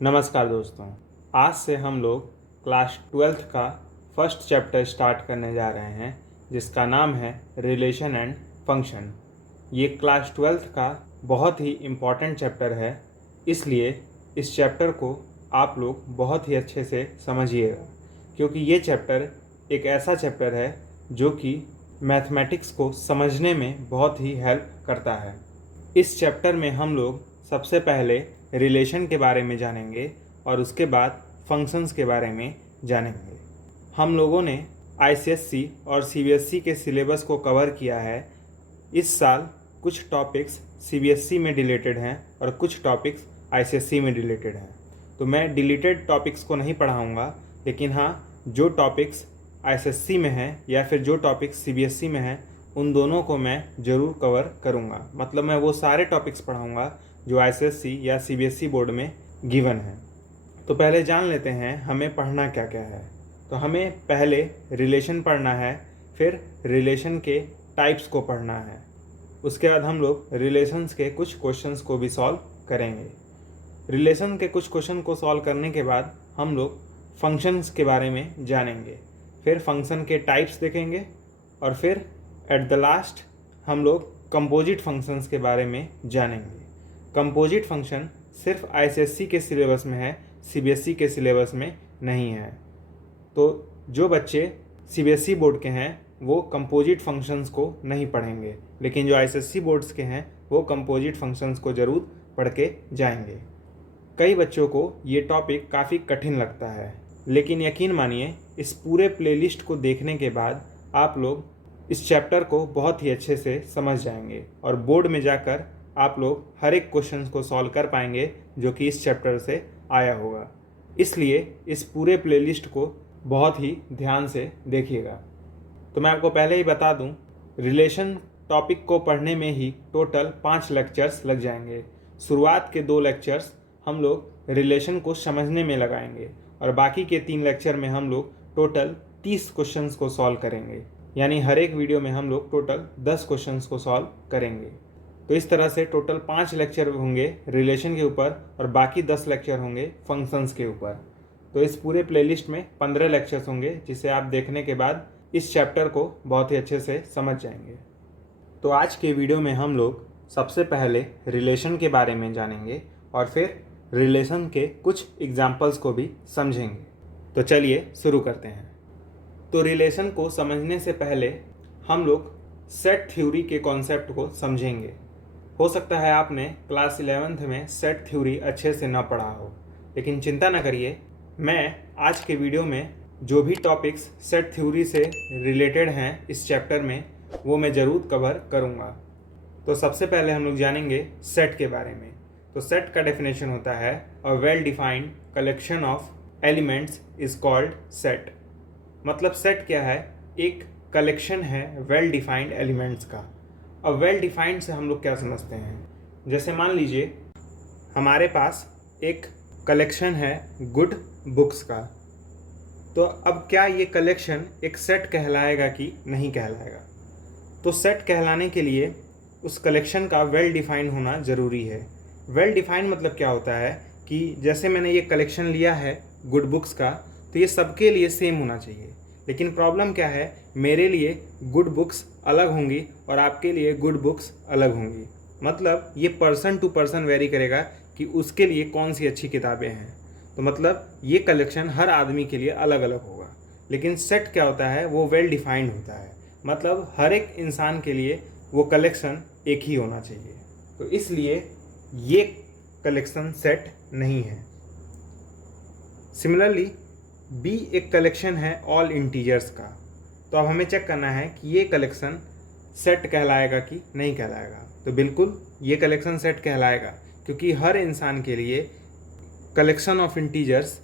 नमस्कार दोस्तों। आज से हम लोग क्लास 12th का फर्स्ट चैप्टर स्टार्ट करने जा रहे हैं जिसका नाम है रिलेशन एंड फंक्शन। ये क्लास 12th का बहुत ही इम्पॉर्टेंट चैप्टर है, इसलिए इस चैप्टर को आप लोग बहुत ही अच्छे से समझिएगा, क्योंकि ये चैप्टर एक ऐसा चैप्टर है जो कि मैथमेटिक्स को समझने में बहुत ही हेल्प करता है। इस चैप्टर में हम लोग सबसे पहले रिलेशन के बारे में जानेंगे और उसके बाद फंक्शंस के बारे में जानेंगे। हम लोगों ने आईसीएसई और सीबीएसई के सिलेबस को कवर किया है। इस साल कुछ टॉपिक्स सीबीएसई में डिलीटेड हैं और कुछ टॉपिक्स आईसीएसई में डिलीटेड हैं, तो मैं डिलीटेड टॉपिक्स को नहीं पढ़ाऊँगा, लेकिन हाँ, जो टॉपिक्स आईसीएसई में हैं या फिर जो टॉपिक्स सीबीएसई में हैं उन दोनों को मैं ज़रूर कवर करूँगा। मतलब मैं वो सारे टॉपिक्स पढ़ाऊँगा जो आईसीएसई या सीबीएसई बोर्ड में गिवन है। तो पहले जान लेते हैं हमें पढ़ना क्या क्या है। तो हमें पहले रिलेशन पढ़ना है, फिर रिलेशन के टाइप्स को पढ़ना है, उसके बाद हम लोग रिलेशंस के कुछ क्वेश्चंस को भी सॉल्व करेंगे। रिलेशन के कुछ क्वेश्चन को सॉल्व करने के बाद हम लोग फंक्शंस के बारे में जानेंगे, फिर फंक्शन के टाइप्स देखेंगे और फिर एट द लास्ट हम लोग कंपोजिट फंक्शंस के बारे में जानेंगे। कंपोजिट फंक्शन सिर्फ आईसीएसई के सिलेबस में है, सीबीएसई के सिलेबस में नहीं है। तो जो बच्चे सीबीएसई बोर्ड के हैं वो कंपोजिट फंक्शंस को नहीं पढ़ेंगे, लेकिन जो आईसीएसई बोर्ड्स के हैं वो कंपोजिट फंक्शंस को ज़रूर पढ़ के जाएंगे। कई बच्चों को ये टॉपिक काफ़ी कठिन लगता है, लेकिन यकीन मानिए इस पूरे प्लेलिस्ट को देखने के बाद आप लोग इस चैप्टर को बहुत ही अच्छे से समझ जाएंगे और बोर्ड में जाकर आप लोग हर एक क्वेश्चन को सॉल्व कर पाएंगे जो कि इस चैप्टर से आया होगा। इसलिए इस पूरे प्लेलिस्ट को बहुत ही ध्यान से देखिएगा। तो मैं आपको पहले ही बता दूं, रिलेशन टॉपिक को पढ़ने में ही टोटल 5 लेक्चर्स लग जाएंगे। शुरुआत के 2 लेक्चर्स हम लोग रिलेशन को समझने में लगाएंगे और बाकी के 3 लेक्चर में हम लोग टोटल 30 क्वेश्चंस को सॉल्व करेंगे। यानी हर एक वीडियो में हम लोग टोटल 10 क्वेश्चंस को सॉल्व करेंगे। तो इस तरह से टोटल 5 लेक्चर होंगे रिलेशन के ऊपर और बाकी 10 लेक्चर होंगे फंक्शंस के ऊपर। तो इस पूरे प्लेलिस्ट में 15 लेक्चर्स होंगे, जिसे आप देखने के बाद इस चैप्टर को बहुत ही अच्छे से समझ जाएंगे। तो आज के वीडियो में हम लोग सबसे पहले रिलेशन के बारे में जानेंगे और फिर रिलेशन के कुछ एग्जाम्पल्स को भी समझेंगे। तो चलिए शुरू करते हैं। तो रिलेशन को समझने से पहले हम लोग सेट थ्योरी के कॉन्सेप्ट को समझेंगे। हो सकता है आपने क्लास 11th में सेट थ्योरी अच्छे से ना पढ़ा हो, लेकिन चिंता ना करिए, मैं आज के वीडियो में जो भी टॉपिक्स सेट थ्योरी से रिलेटेड हैं इस चैप्टर में वो मैं ज़रूर कवर करूँगा। तो सबसे पहले हम लोग जानेंगे सेट के बारे में। तो सेट का डेफिनेशन होता है a well defined collection of elements is called set. मतलब सेट क्या है? एक कलेक्शन है वेल डिफाइंड एलिमेंट्स का। अब वेल डिफाइंड से हम लोग क्या समझते हैं? जैसे मान लीजिए हमारे पास एक कलेक्शन है गुड बुक्स का, तो अब क्या ये कलेक्शन एक सेट कहलाएगा कि नहीं कहलाएगा? तो सेट कहलाने के लिए उस कलेक्शन का वेल डिफाइंड होना ज़रूरी है। वेल डिफाइंड मतलब क्या होता है कि जैसे मैंने ये कलेक्शन लिया है गुड बुक्स का, तो ये सबके लिए सेम होना चाहिए। लेकिन प्रॉब्लम क्या है, मेरे लिए गुड बुक्स अलग होंगी और आपके लिए गुड बुक्स अलग होंगी। मतलब ये पर्सन टू पर्सन वेरी करेगा कि उसके लिए कौन सी अच्छी किताबें हैं। तो मतलब ये कलेक्शन हर आदमी के लिए अलग अलग होगा। लेकिन सेट क्या होता है, वो वेल डिफाइंड होता है। मतलब हर एक इंसान के लिए वो कलेक्शन एक ही होना चाहिए। तो इसलिए ये कलेक्शन सेट नहीं है। सिमिलरली बी एक कलेक्शन है ऑल इंटीजर्स का। तो अब हमें चेक करना है कि ये कलेक्शन सेट कहलाएगा कि नहीं कहलाएगा। तो बिल्कुल ये कलेक्शन सेट कहलाएगा, क्योंकि हर इंसान के लिए कलेक्शन ऑफ इंटीजर्स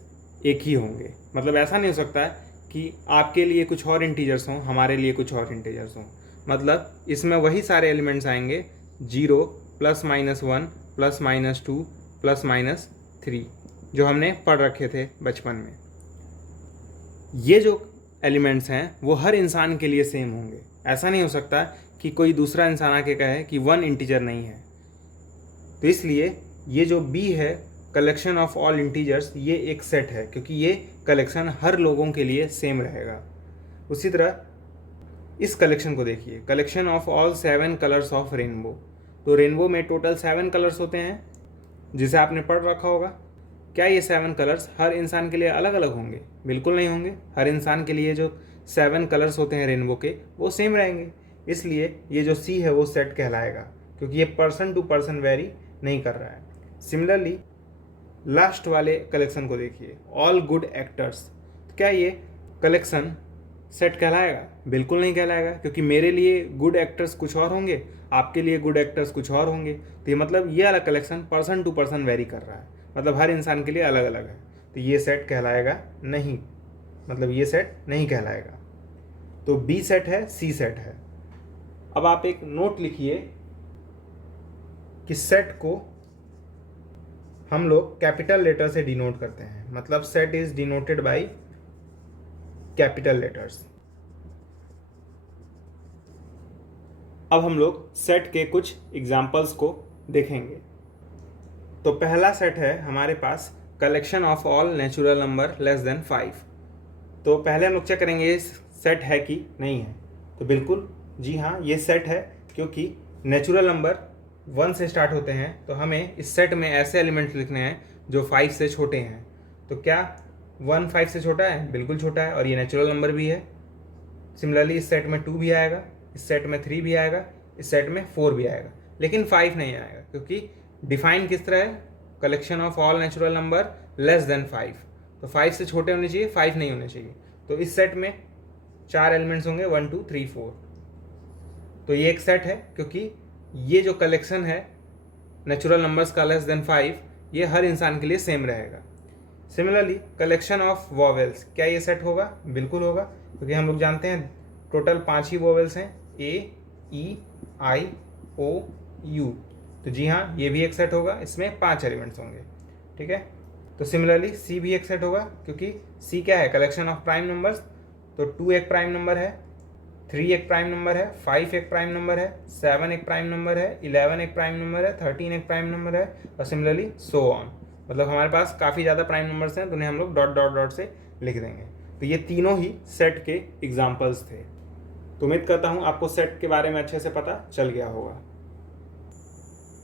एक ही होंगे। मतलब ऐसा नहीं हो सकता कि आपके लिए कुछ और इंटीजर्स हों, हमारे लिए कुछ और इंटीजर्स हों। मतलब इसमें वही सारे एलिमेंट्स आएंगे, 0 +- 1 +- 2 +- 3 जो हमने पढ़ रखे थे बचपन में। ये जो एलिमेंट्स हैं वो हर इंसान के लिए सेम होंगे। ऐसा नहीं हो सकता कि कोई दूसरा इंसान आके कहे कि 1 इंटीजर नहीं है। तो इसलिए ये जो बी है कलेक्शन ऑफ ऑल इंटीजर्स ये एक सेट है, क्योंकि ये कलेक्शन हर लोगों के लिए सेम रहेगा। उसी तरह इस कलेक्शन को देखिए, collection of all 7 colours of rainbow. तो रेनबो में टोटल 7 कलर्स होते हैं, जिसे आपने पढ़ रखा होगा। क्या ये 7 कलर्स हर इंसान के लिए अलग अलग होंगे? बिल्कुल नहीं होंगे। हर इंसान के लिए जो 7 कलर्स होते हैं रेनबो के, वो सेम रहेंगे। इसलिए ये जो सी है वो सेट कहलाएगा, क्योंकि ये पर्सन टू पर्सन वेरी नहीं कर रहा है। सिमिलरली लास्ट वाले कलेक्शन को देखिए, ऑल गुड एक्टर्स। क्या ये कलेक्शन सेट कहलाएगा? बिल्कुल नहीं कहलाएगा, क्योंकि मेरे लिए गुड एक्टर्स कुछ और होंगे, आपके लिए गुड एक्टर्स कुछ और होंगे। तो ये मतलब ये वाला collection person to person vary कर रहा है, मतलब हर इंसान के लिए अलग अलग है। तो ये सेट कहलाएगा नहीं, मतलब ये सेट नहीं कहलाएगा। तो बी सेट है, सी सेट है। अब आप एक नोट लिखिए कि सेट को हम लोग कैपिटल लेटर से डिनोट करते हैं, मतलब set is denoted by capital letters. अब हम लोग सेट के कुछ एग्जाम्पल्स को देखेंगे। तो पहला सेट है हमारे पास collection of all natural number less than 5। तो पहले हम लोग चेक करेंगे ये सेट है कि नहीं है। तो बिल्कुल जी हाँ, ये सेट है, क्योंकि नेचुरल नंबर 1 से स्टार्ट होते हैं। तो हमें इस सेट में ऐसे एलिमेंट्स लिखने हैं जो 5 से छोटे हैं। तो क्या 1 5 से छोटा है? बिल्कुल छोटा है, और ये नेचुरल नंबर भी है। सिमिलरली इस सेट में 2 भी आएगा, इस सेट में 3 भी आएगा, इस सेट में 4 भी आएगा, लेकिन 5 नहीं आएगा, क्योंकि डिफाइन किस तरह है? Collection of all natural number less than 5। तो 5 से छोटे होने चाहिए, 5 नहीं होने चाहिए। तो इस सेट में 4 एलिमेंट्स होंगे, 1 2 3 4। तो ये एक सेट है, क्योंकि ये जो कलेक्शन है नेचुरल नंबर्स का लेस देन 5, ये हर इंसान के लिए सेम रहेगा। सिमिलरली कलेक्शन ऑफ वॉवेल्स, क्या ये सेट होगा? बिल्कुल होगा, क्योंकि हम लोग जानते हैं टोटल 5 ही वॉवेल्स हैं, ए ई आई ओ यू। तो जी हाँ, ये भी एक सेट होगा, इसमें 5 एलिमेंट्स होंगे। ठीक है। तो सिमिलरली सी भी एक सेट होगा, क्योंकि सी क्या है? Collection of prime numbers. तो 2 एक प्राइम नंबर है, 3 एक प्राइम नंबर है, 5 एक प्राइम नंबर है, 7 एक प्राइम नंबर है, 11 एक प्राइम नंबर है, 13 एक प्राइम नंबर है, और सिमिलरली सो ऑन। मतलब हमारे पास काफ़ी ज़्यादा प्राइम नंबर्स हैं, तो उन्हें हम लोग डॉट डॉट डॉट से लिख देंगे। तो ये तीनों ही सेट के एग्जाम्पल्स थे। तो उम्मीद करता हूँ आपको सेट के बारे में अच्छे से पता चल गया होगा।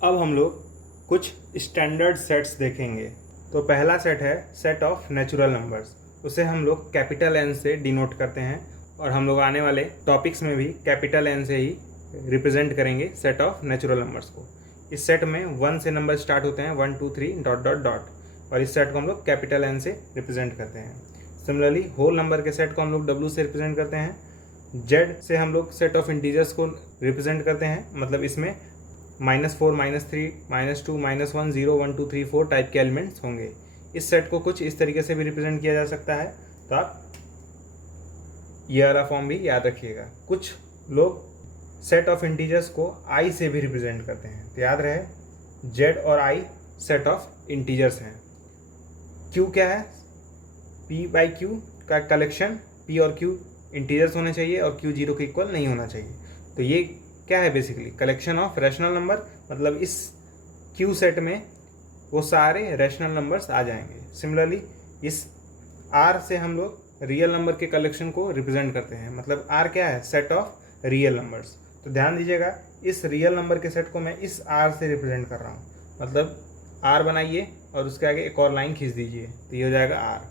अब हम लोग कुछ स्टैंडर्ड सेट्स देखेंगे। तो पहला सेट है सेट ऑफ नेचुरल नंबर्स। उसे हम लोग कैपिटल एन से डिनोट करते हैं, और हम लोग आने वाले टॉपिक्स में भी कैपिटल एन से ही रिप्रेजेंट करेंगे सेट ऑफ नेचुरल नंबर्स को। इस सेट में 1 से नंबर स्टार्ट होते हैं, 1 2 3 डॉट डॉट डॉट, और इस सेट को हम लोग कैपिटल एन से रिप्रेजेंट करते हैं। सिमिलरली होल नंबर के सेट को हम लोग डब्ल्यू से रिप्रेजेंट करते हैं। जेड से हम लोग सेट ऑफ इंटीजर्स को रिप्रेजेंट करते हैं, मतलब इसमें -4 -3 -2 -1 0 1 2 3 4 टाइप के एलिमेंट्स होंगे। इस सेट को कुछ इस तरीके से भी रिप्रेजेंट किया जा सकता है, तो आप ये वाला फॉर्म भी याद रखिएगा। कुछ लोग सेट ऑफ इंटीजर्स को आई से भी रिप्रेजेंट करते हैं, तो याद रहे जेड और आई सेट ऑफ इंटीजर्स हैं। क्यू क्या है? पी बाई क्यू का कलेक्शन, पी और क्यू इंटीजर्स होने चाहिए और क्यू 0 के इक्वल नहीं होना चाहिए। तो ये क्या है? Basically collection of rational number, मतलब इस क्यू सेट में वो सारे रैशनल नंबर्स आ जाएंगे। सिमिलरली इस आर से हम लोग रियल नंबर के कलेक्शन को रिप्रेजेंट करते हैं, मतलब आर क्या है? Set of real numbers. तो ध्यान दीजिएगा, इस रियल नंबर के सेट को मैं इस आर से रिप्रेजेंट कर रहा हूँ, मतलब आर बनाइए और उसके आगे एक और लाइन खींच दीजिए, तो ये हो जाएगा आर,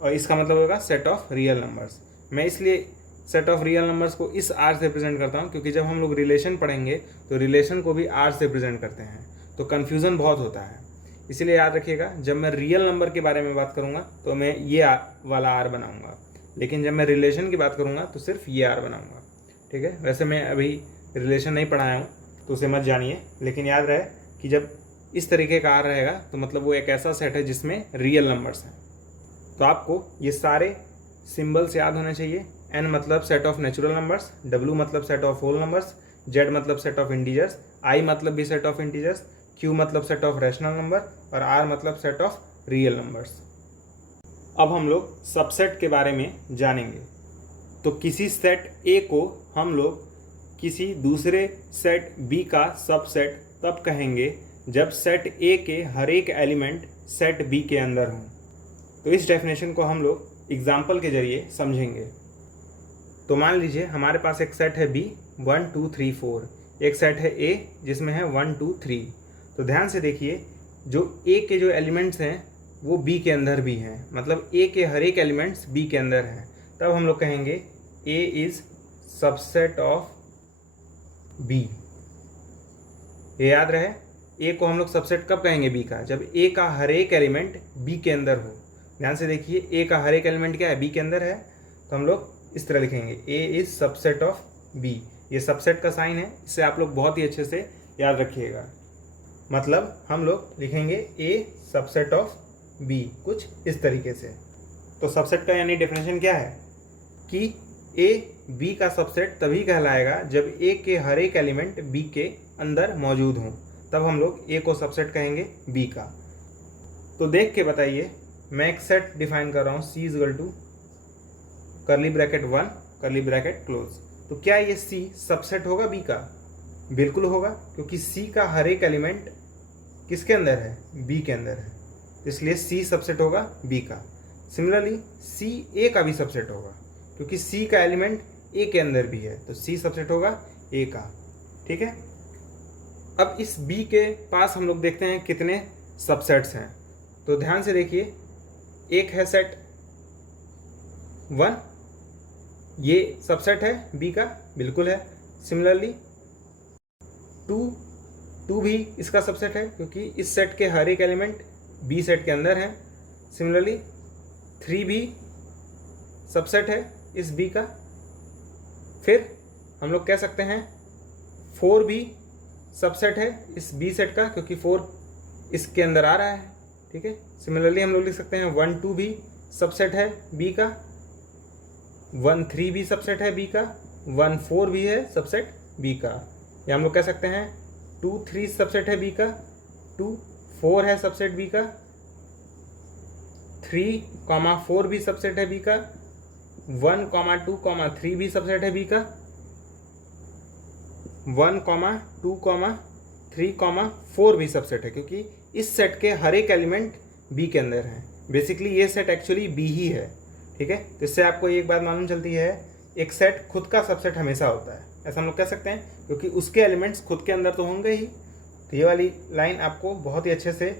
और इसका मतलब होगा सेट ऑफ रियल नंबर्स। मैं इसलिए सेट ऑफ रियल नंबर्स को इस आर से रिप्रेजेंट करता हूँ, क्योंकि जब हम लोग रिलेशन पढ़ेंगे तो रिलेशन को भी आर से रिप्रेजेंट करते हैं, तो कन्फ्यूज़न बहुत होता है। इसीलिए याद रखिएगा, जब मैं रियल नंबर के बारे में बात करूँगा तो मैं ये वाला आर बनाऊँगा, लेकिन जब मैं रिलेशन की बात करूँगा तो सिर्फ ये आर बनाऊँगा। ठीक है। वैसे मैं अभी रिलेशन नहीं पढ़ाया हूँ, तो उसे मत जानिए, लेकिन याद रहे कि जब इस तरीके का आर रहेगा तो मतलब वो एक ऐसा सेट है जिसमें रियल नंबर्स हैं। तो आपको ये सारे सिंबल्स याद होने चाहिए। एन मतलब set of natural numbers, W मतलब set of whole numbers, Z मतलब सेट ऑफ इंटीजर्स, आई मतलब भी सेट ऑफ इंटीजर्स, क्यू मतलब सेट ऑफ रैशनल नंबर, और आर मतलब सेट ऑफ रियल नंबर्स। अब हम लोग सबसेट के बारे में जानेंगे। तो किसी सेट ए को हम लोग किसी दूसरे सेट बी का सबसेट तब कहेंगे जब सेट ए के हर एक एलिमेंट सेट बी के अंदर हों। तो इस डेफिनेशन को हम लोग एग्जाम्पल के जरिए समझेंगे। तो मान लीजिए हमारे पास एक सेट है बी 1 2 3 4, एक सेट है ए जिसमें है 1 2 3। तो ध्यान से देखिए, जो ए के जो एलिमेंट्स हैं वो बी के अंदर भी हैं, मतलब ए के हर एक एलिमेंट्स बी के अंदर हैं। तब हम लोग कहेंगे ए इज सबसेट ऑफ बी। ये याद रहे, ए को हम लोग सबसेट कब कहेंगे बी का, जब ए का हर एक एलिमेंट बी के अंदर हो। ध्यान से देखिए, ए का हर एक एलिमेंट क्या है, बी के अंदर है। तो हम लोग इस तरह लिखेंगे ए इज सबसेट ऑफ बी। ये सबसेट का साइन है, इसे आप लोग बहुत ही अच्छे से याद रखिएगा। मतलब हम लोग लिखेंगे ए सबसेट ऑफ बी कुछ इस तरीके से। तो सबसेट का यानी डेफिनेशन क्या है कि ए बी का सबसेट तभी कहलाएगा जब ए के हर एक एलिमेंट बी के अंदर मौजूद हों, तब हम लोग ए को सबसेट कहेंगे बी का। तो देख के बताइए, मैं एक सेट डिफाइन कर रहा हूँ, C equal to curly bracket 1 curly bracket close. तो क्या ये सी सबसेट होगा बी का? बिल्कुल होगा, क्योंकि सी का हर एक एलिमेंट किसके अंदर है, बी के अंदर है। तो इसलिए सी सबसेट होगा बी का। सिमिलरली सी ए का भी सबसेट होगा, क्योंकि सी का एलिमेंट ए के अंदर भी है, तो सी सबसेट होगा ए का। ठीक है, अब इस बी के पास हम लोग देखते हैं कितने सबसेट्स हैं। तो ध्यान से देखिए, एक है सेट 1, ये सबसेट है बी का, बिल्कुल है। सिमिलरली 2 भी इसका सबसेट है, क्योंकि इस सेट के हर एक एलिमेंट बी सेट के अंदर है। सिमिलरली 3 भी सबसेट है इस बी का। फिर हम लोग कह सकते हैं 4 भी सबसेट है इस बी सेट का, क्योंकि 4 इसके अंदर आ रहा है। ठीक है, सिमिलरली हम लोग लिख सकते हैं 1 2 भी सबसेट है बी का, 1 3 भी सबसेट है बी का, 1 4 भी है सबसेट बी का। या हम लोग कह सकते हैं 2 3 सबसेट है बी का, 2 4 है सबसेट बी का, 3 4 भी सबसेट है बी का, 1 2 3 भी सबसेट है बी का, 1 2 3 4 भी सबसेट है, क्योंकि इस सेट के हर एक एलिमेंट बी के अंदर है। बेसिकली ये सेट एक्चुअली बी ही है। ठीक है, तो इससे आपको एक बात मालूम चलती है, एक सेट खुद का सबसेट हमेशा होता है, ऐसा हम लोग कह सकते हैं, क्योंकि उसके एलिमेंट्स खुद के अंदर तो होंगे ही। तो ये वाली लाइन आपको बहुत ही अच्छे से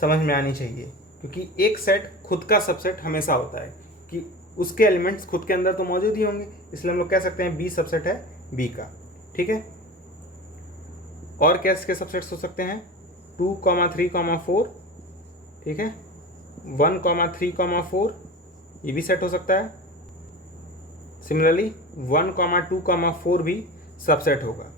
समझ में आनी चाहिए, क्योंकि एक सेट खुद का सबसेट हमेशा होता है कि उसके एलिमेंट्स खुद के अंदर तो मौजूद ही होंगे, इसलिए हम लोग कह सकते हैं बी सबसेट है बी का। ठीक है, और क्या इसके सबसेट्स हो सकते हैं, 2 3 4। ठीक है, 1 3 4 ये भी सेट हो सकता है। सिमिलरली 1 2 4 भी सबसेट होगा।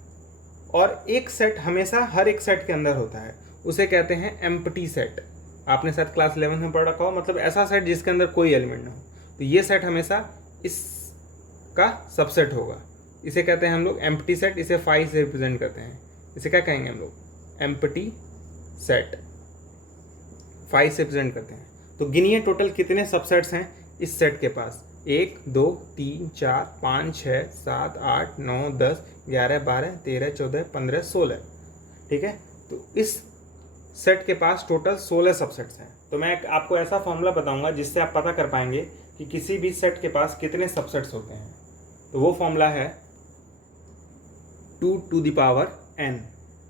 और एक सेट हमेशा हर एक सेट के अंदर होता है, उसे कहते हैं एम्प्टी सेट। आपने शायद क्लास 11 में पढ़ रखा हो, मतलब ऐसा सेट जिसके अंदर कोई एलिमेंट ना हो। तो ये सेट हमेशा इसका सबसेट होगा, इसे कहते हैं हम लोग एम्प्टी सेट। इसे 5 से रिप्रेजेंट करते हैं। इसे क्या कहेंगे हम लोग, एम्प्टी सेट, 5 से रिप्रेजेंट करते हैं। तो गिनिए टोटल कितने सबसेट्स हैं इस सेट के पास, 1 2 3 4 5 6 7 8 9 10 11 12 13 14 15 16। ठीक है, तो इस सेट के पास टोटल 16 सबसेट्स हैं। तो मैं आपको ऐसा फॉर्मूला बताऊंगा जिससे आप पता कर पाएंगे कि किसी भी सेट के पास कितने सबसेट्स होते हैं। तो वो फॉर्मूला है 2 to the power n।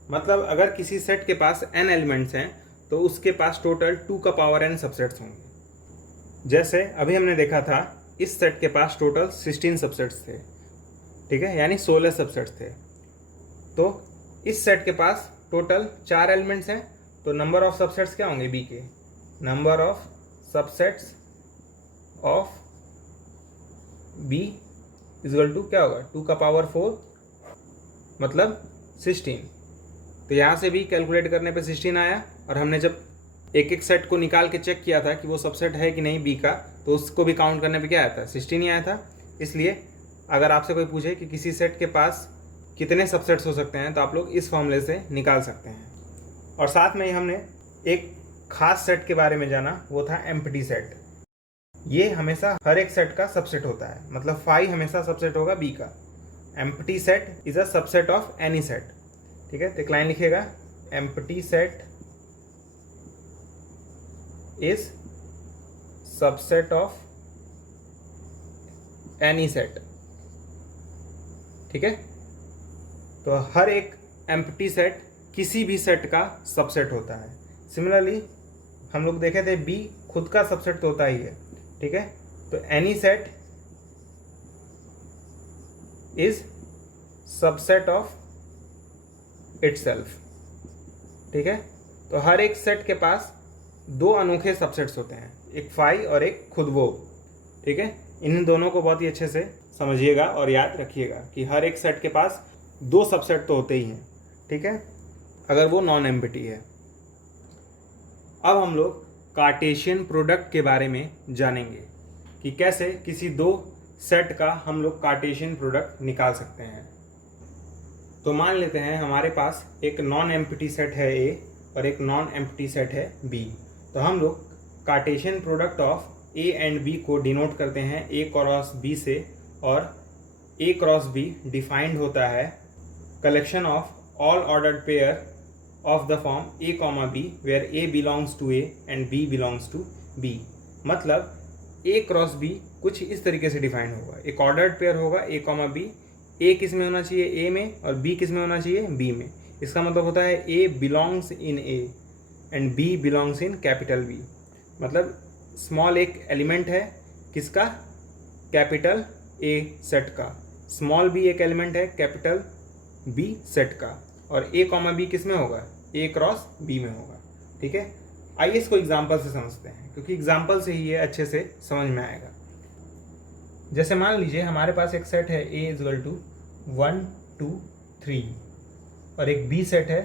मतलब अगर किसी सेट के पास n एलिमेंट्स हैं तो उसके पास टोटल 2 का पावर n सबसेट्स होंगे। जैसे अभी हमने देखा था, इस सेट के पास टोटल 16 सबसेट्स थे। ठीक है, यानी 16 सबसेट्स थे। तो इस सेट के पास टोटल 4 एलिमेंट्स हैं, तो नंबर ऑफ सबसेट्स क्या होंगे बी के, number of subsets of B equal to क्या होगा, 2 का पावर 4 मतलब 16। तो यहाँ से भी कैलकुलेट करने पे 16 आया, और हमने जब एक एक सेट को निकाल के चेक किया था कि वो सबसेट है कि नहीं बी का, तो उसको भी काउंट करने पे क्या आया था, 16 ही आया था। इसलिए अगर आपसे कोई पूछे कि किसी सेट के पास कितने सबसेट्स हो सकते हैं, तो आप लोग इस फॉर्मूले से निकाल सकते हैं। और साथ में ही हमने एक खास सेट के बारे में जाना, वो था एम्प्टी सेट। ये हमेशा हर एक सेट का सबसेट होता है, मतलब 5 हमेशा सबसेट होगा बी का। Empty set is a subset of any set. ठीक है, तो एक लाइन लिखिएगा, empty set is subset of any set। ठीक है, तो हर एक एम्प्टी सेट किसी भी सेट का सबसेट होता है। सिमिलरली हम लोग देखे थे बी खुद का सबसेट तो होता ही है। ठीक है, तो any set is subset of itself. ठीक है, तो हर एक सेट के पास दो अनोखे सबसेट्स होते हैं, एक फाई और एक खुद वो। ठीक है, इन दोनों को बहुत ही अच्छे से समझिएगा और याद रखिएगा कि हर एक सेट के पास दो सबसेट तो होते ही हैं। ठीक है, अगर वो नॉन एम्प्टी है। अब हम लोग कार्टेशियन प्रोडक्ट के बारे में जानेंगे कि कैसे किसी दो सेट का हम लोग कार्टेशियन प्रोडक्ट निकाल सकते हैं। तो मान लेते हैं हमारे पास एक नॉन एम्प्टी सेट है ए और एक नॉन एम्प्टी सेट है बी। तो हम लोग Cartesian product of A and B को डिनोट करते हैं ए क्रॉस बी से, और ए क्रॉस बी डिफाइंड होता है collection of all ordered pair of the form A comma B where A belongs to A and B belongs to B. मतलब A cross B कुछ इस तरीके से डिफाइंड होगा, एक ऑर्डर्ड पेयर होगा ए कॉमा बी, ए किस में होना चाहिए ए में और बी किस में होना चाहिए बी में। इसका मतलब होता है a belongs in A and B belongs in capital B. मतलब स्मॉल एक एलिमेंट है किसका, कैपिटल ए सेट का, स्मॉल बी एक एलिमेंट है कैपिटल बी सेट का, और ए कॉमा बी किस में होगा, ए क्रॉस बी में होगा। ठीक है, आइए इसको एग्जाम्पल से समझते हैं, क्योंकि एग्जाम्पल से ही ये अच्छे से समझ में आएगा। जैसे मान लीजिए हमारे पास एक सेट है ए इजल टू 1 2 3 और एक बी सेट है,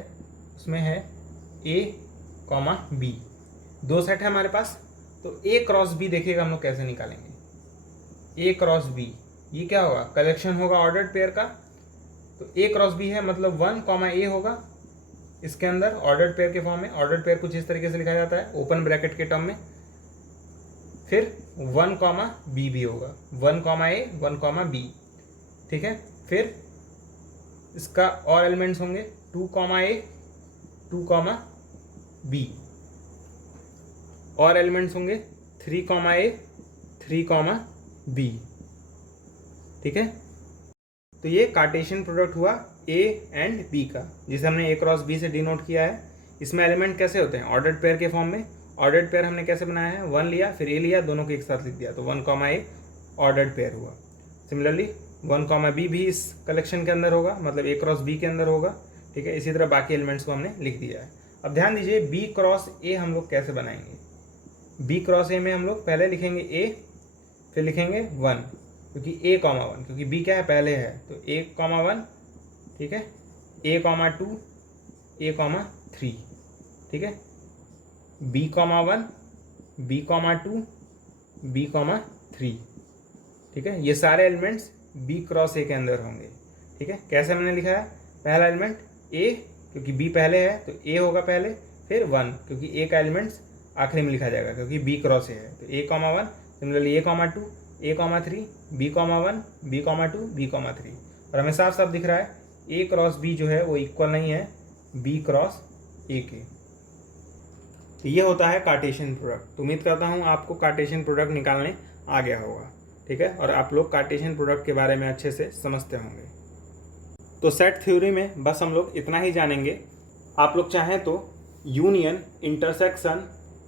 उसमें है ए कॉमा बी। दो सेट है हमारे पास, तो ए क्रॉस बी देखिएगा हम लोग कैसे निकालेंगे। ए क्रॉस बी ये क्या होगा, कलेक्शन होगा ऑर्डर्ड पेयर का। तो ए क्रॉस बी है मतलब 1 कॉमा ए होगा इसके अंदर ऑर्डर्ड पेयर के फॉर्म में। ऑर्डर्ड पेयर कुछ इस तरीके से लिखा जाता है ओपन ब्रैकेट के टर्म में। फिर 1 कॉमा बी भी होगा, 1 कॉमा ए 1 कॉमा बी। ठीक है, फिर इसका और एलिमेंट्स होंगे 2 कॉमा ए 2 कॉमा बी, और एलिमेंट्स होंगे 3 कॉमा ए 3 कॉमा बी। ठीक है, तो ये कार्टेशियन प्रोडक्ट हुआ ए एंड बी का, जिसे हमने ए क्रॉस बी से डिनोट किया है। इसमें एलिमेंट कैसे होते हैं, ऑर्डर्ड पेयर के फॉर्म में। ऑर्डर्ड पेयर हमने कैसे बनाया है, 1 लिया फिर ए लिया, दोनों को एक साथ लिख दिया, तो 1 कॉमा ए ऑर्डर्ड पेयर हुआ। सिमिलरली 1 कॉमा बी भी इस कलेक्शन के अंदर होगा, मतलब ए क्रॉस बी के अंदर होगा। ठीक है, इसी तरह बाकी एलिमेंट्स को हमने लिख दिया है। अब ध्यान दीजिए बी क्रॉस ए हम लोग कैसे बनाएंगे। बी क्रॉस ए में हम लोग पहले लिखेंगे ए, फिर लिखेंगे 1, क्योंकि ए कॉमा 1, क्योंकि बी क्या है पहले है, तो ए कॉमा 1। ठीक है, ए कॉमा 2 ए कॉमा 3। ठीक है, B comma 1 B comma 2 B comma 3। ठीक है, ये सारे एलिमेंट्स बी क्रॉस ए के अंदर होंगे। ठीक है, कैसे हमने लिखा है, पहला एलिमेंट ए क्योंकि बी पहले है तो ए होगा पहले, फिर 1 क्योंकि ए का एलिमेंट्स आखिरी में लिखा जाएगा क्योंकि बी क्रॉस ए है, तो A comma 1। Similarly A comma 2 A comma 3 B comma 1 B comma 2 B comma 3। और हमें साफ साफ दिख रहा है ए क्रॉस बी जो है वो इक्वल नहीं है बी क्रॉस ए के। तो ये होता है कार्टेशियन प्रोडक्ट। तो उम्मीद करता हूँ आपको कार्टेशियन प्रोडक्ट निकालने आ गया होगा। ठीक है, और आप लोग कार्टेशियन प्रोडक्ट के बारे में अच्छे से समझते होंगे। तो सेट थ्योरी में बस हम लोग इतना ही जानेंगे। आप लोग चाहें तो यूनियन, इंटरसेक्शन,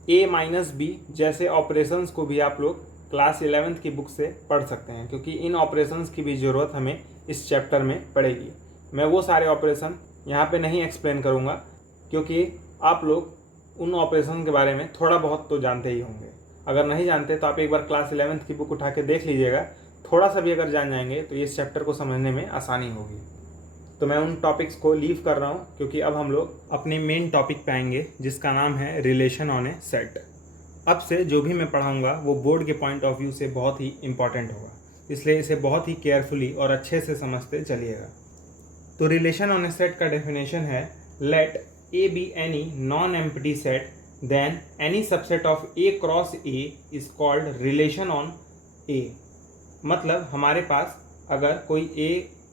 ए माइनस बी जैसे ऑपरेशंस को भी आप लोग क्लास 11th की बुक से पढ़ सकते हैं, क्योंकि इन ऑपरेशंस की भी ज़रूरत हमें इस चैप्टर में पड़ेगी। मैं वो सारे ऑपरेशन यहाँ पे नहीं एक्सप्लेन करूँगा, क्योंकि आप लोग उन ऑपरेशन के बारे में थोड़ा बहुत तो जानते ही होंगे। अगर नहीं जानते तो आप एक बार क्लास 11th की बुक उठा के देख लीजिएगा। थोड़ा सा भी अगर जान जाएंगे तो इस चैप्टर को समझने में आसानी होगी। तो मैं उन टॉपिक्स को लीव कर रहा हूँ, क्योंकि अब हम लोग अपने मेन टॉपिक पे आएंगे जिसका नाम है रिलेशन ऑन ए सेट। अब से जो भी मैं पढ़ाऊँगा वो बोर्ड के पॉइंट ऑफ व्यू से बहुत ही इंपॉर्टेंट होगा, इसलिए इसे बहुत ही केयरफुली और अच्छे से समझते चलिएगा। तो रिलेशन ऑन ए सेट का डेफिनेशन है, let A be any non empty set then any subset of A cross A is called relation on A. मतलब हमारे पास अगर कोई ए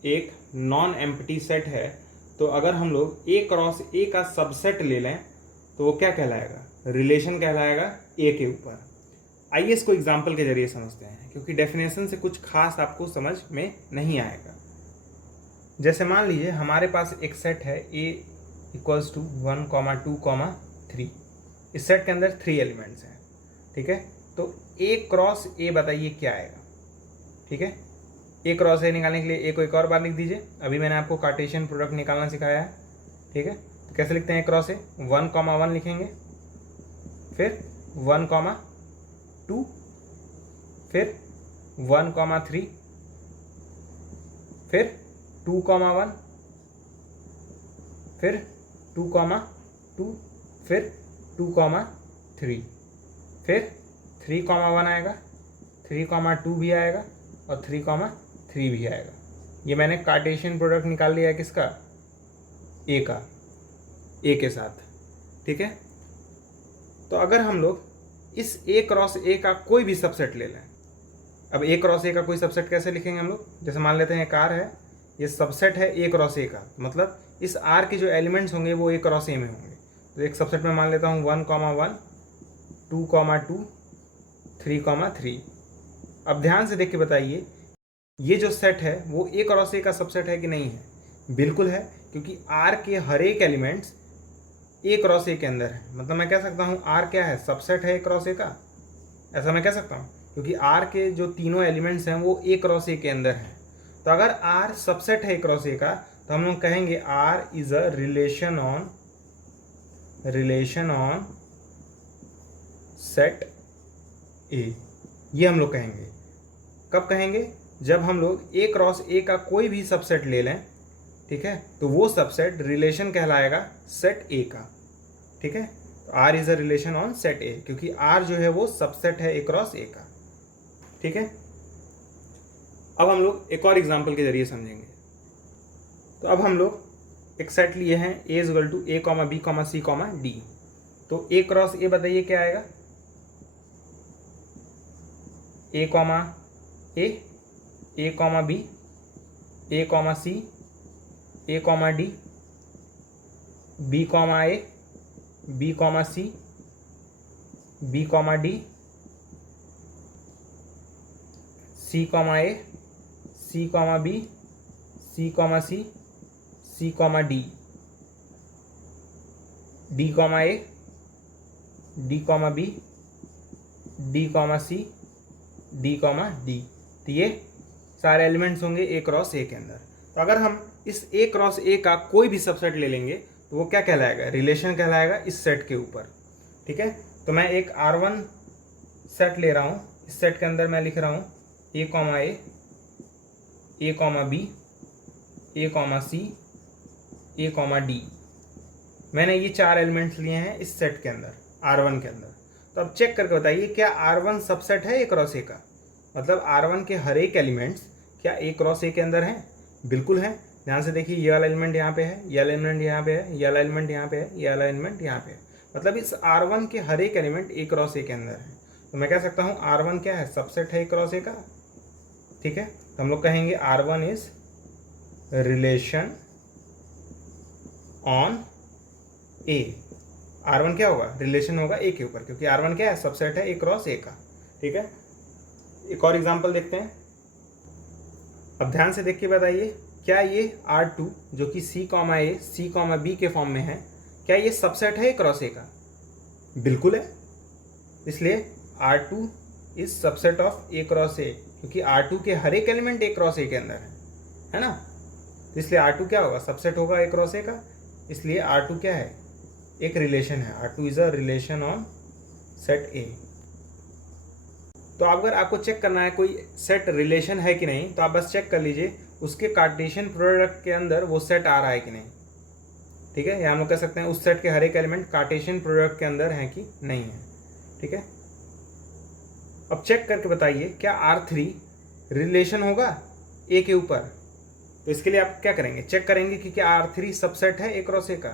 एक नॉन एम्प्टी सेट है तो अगर हम लोग ए क्रॉस ए का सबसेट ले लें तो वो क्या कहलाएगा, रिलेशन कहलाएगा ए के ऊपर। आइए इसको एग्जाम्पल के जरिए समझते हैं, क्योंकि डेफिनेशन से कुछ खास आपको समझ में नहीं आएगा। जैसे मान लीजिए हमारे पास एक सेट है ए इक्वल्स टू 1, 2, 3। इस सेट के अंदर 3 एलिमेंट्स हैं, ठीक है। तो ए क्रॉस ए बताइए क्या आएगा, ठीक है। ए क्रॉस ए निकालने के लिए ए को एक और बार लिख दीजिए। अभी मैंने आपको कार्टेशियन प्रोडक्ट निकालना सिखाया है, ठीक है। तो कैसे लिखते हैं ए क्रॉस ए, 1, 1 लिखेंगे, फिर 1, 2, फिर 1, 3, फिर 2, 1, फिर 2, 2, फिर 2, 3, फिर 3, 1 आएगा, 3, 2 भी आएगा और 3, 3 भी आएगा। ये मैंने कार्टेशियन प्रोडक्ट निकाल लिया है किसका, ए का, ए के साथ, ठीक है। तो अगर हम लोग इस ए क्रॉस ए का कोई भी सबसेट ले लें, अब ए क्रॉस ए का कोई सबसेट कैसे लिखेंगे हम लोग, जैसे मान लेते हैं एक आर है, ये सबसेट है ए क्रॉस ए का, मतलब इस आर के जो एलिमेंट्स होंगे वो ए क्रॉस ए में होंगे। तो एक सबसेट में मान लेता हूँ 1, 1, 2, 2, 3, 3। अब ध्यान से देख के बताइए ये जो सेट है वो ए क्रॉस ए का सबसेट है कि नहीं है, बिल्कुल है, क्योंकि आर के हर एक एलिमेंट्स ए क्रॉस ए के अंदर है। मतलब मैं कह सकता हूँ आर क्या है, सबसेट है ए क्रॉस ए का, ऐसा मैं कह सकता हूँ, क्योंकि आर के जो तीनों एलिमेंट्स हैं वो ए क्रॉस ए के अंदर हैं। तो अगर आर सबसेट है ए क्रॉस ए का तो हम लोग कहेंगे R is a relation on set A. ये हम लोग कहेंगे, कब कहेंगे, जब हम लोग ए क्रॉस ए का कोई भी सबसेट ले लें, ठीक है, तो वो सबसेट रिलेशन कहलाएगा सेट ए का, ठीक है। तो R is a relation on set A, क्योंकि आर जो है वो सबसेट है ए क्रॉस ए का, ठीक है। अब हम लोग एक और एग्जांपल के जरिए समझेंगे। तो अब हम लोग एक सेट लिए हैं A is equal to A, B, C, D. तो ए क्रॉस ए बताइए क्या आएगा, A, B, A, C, A, D, B, A, B, C, B, D, C, A, C, B, C, C, C, D, D, A, D, B, D, C, D, D. तो ये सारे elements होंगे ए cross ए के अंदर। तो अगर हम इस ए क्रॉस ए का कोई भी सबसेट ले लेंगे तो वो क्या कहलाएगा, रिलेशन कहलाएगा इस सेट के ऊपर, ठीक है। तो मैं एक R1 सेट ले रहा हूँ, इस सेट के अंदर मैं लिख रहा हूँ ए, B, A, C, A, D. मैंने ये 4 एलिमेंट्स लिए हैं इस सेट के अंदर, R1 के अंदर। तो अब चेक करके बताइए क्या R1 सबसेट है ए क्रॉस ए का, मतलब R1 के हर एक एलिमेंट्स क्या ए क्रॉस ए के अंदर हैं, बिल्कुल है। ध्यान से देखिए, ये वाला एलिमेंट यहाँ पे है, ये वाला एलिमेंट यहाँ पे है, ये वाला एलिमेंट यहाँ पे है, ये वाला एलिमेंट यहाँ पे है, मतलब इस R1 के हर एक एलिमेंट ए क्रॉस ए के अंदर है। तो मैं कह सकता हूँ R1 क्या है, सबसेट है ए क्रॉस ए का, ठीक है। तो हम लोग कहेंगे R1 is relation on A. R1 क्या होगा, रिलेशन होगा ए के ऊपर, क्योंकि R1 क्या है, सबसेट है ए क्रॉस ए का, ठीक है। एक और एग्जांपल देखते हैं। अब ध्यान से देख के बताइए क्या ये R2 जो कि C, A, C, B के फॉर्म में है, क्या ये सबसेट है ए क्रॉस ए का, बिल्कुल है। इसलिए R2 is subset of A cross ए, क्योंकि R2 के हर एक एलिमेंट ए क्रॉस ए के अंदर है ना। तो इसलिए R2 क्या होगा, सबसेट होगा ए क्रॉस ए का, इसलिए R2 क्या है, एक रिलेशन है। R2 is a relation on set ए। तो अगर आपको चेक करना है कोई सेट रिलेशन है कि नहीं, तो आप बस चेक कर लीजिए उसके कार्टेशियन प्रोडक्ट के अंदर वो सेट आ रहा है कि नहीं, ठीक है। या हम लोग कह सकते हैं उस सेट के हर एक एलिमेंट कार्टेशियन प्रोडक्ट के अंदर है कि नहीं है, ठीक है। अब चेक करके बताइए क्या R3 रिलेशन होगा ए के ऊपर। तो इसके लिए आप क्या करेंगे, चेक करेंगे कि क्या R3 सबसेट है ए क्रॉस ए का।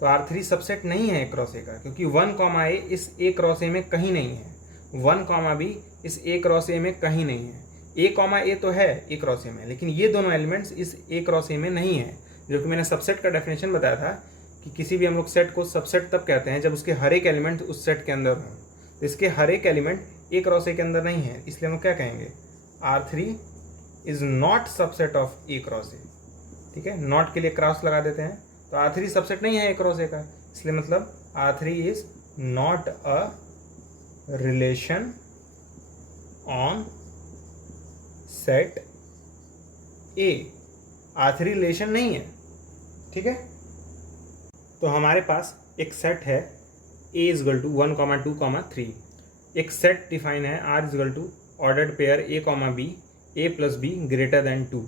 तो R3 सबसेट नहीं है ए क्रॉस ए का, क्योंकि 1, A इस ए क्रॉस ए में कहीं नहीं है, 1, B इस ए क्रॉस ए में कहीं नहीं है। ए, ए तो है ए क्रॉस ए में, लेकिन ये दोनों एलिमेंट्स इस ए क्रॉस ए में नहीं है। जो कि मैंने सबसेट का डेफिनेशन बताया था कि किसी भी हम लोग सेट को सबसेट तब कहते हैं जब उसके हर एक एलिमेंट उस सेट के अंदर हों। तो इसके हर एक एलिमेंट ए क्रॉस ए के अंदर नहीं है, इसलिए हम लोग क्या कहेंगे, R3 is not subset of A cross ए। ठीक है, नॉट के लिए क्रॉस लगा देते हैं, तो R3 सबसेट नहीं है ए क्रॉस ए का, इसलिए मतलब R3 is not a relation on set A. R3 relation नहीं है। ठीक है, तो हमारे पास एक सेट है A इज इक्वल टू 1, 2, 3। एक सेट डिफाइन है R is equal to ordered pair A, B, A plus B greater than 2।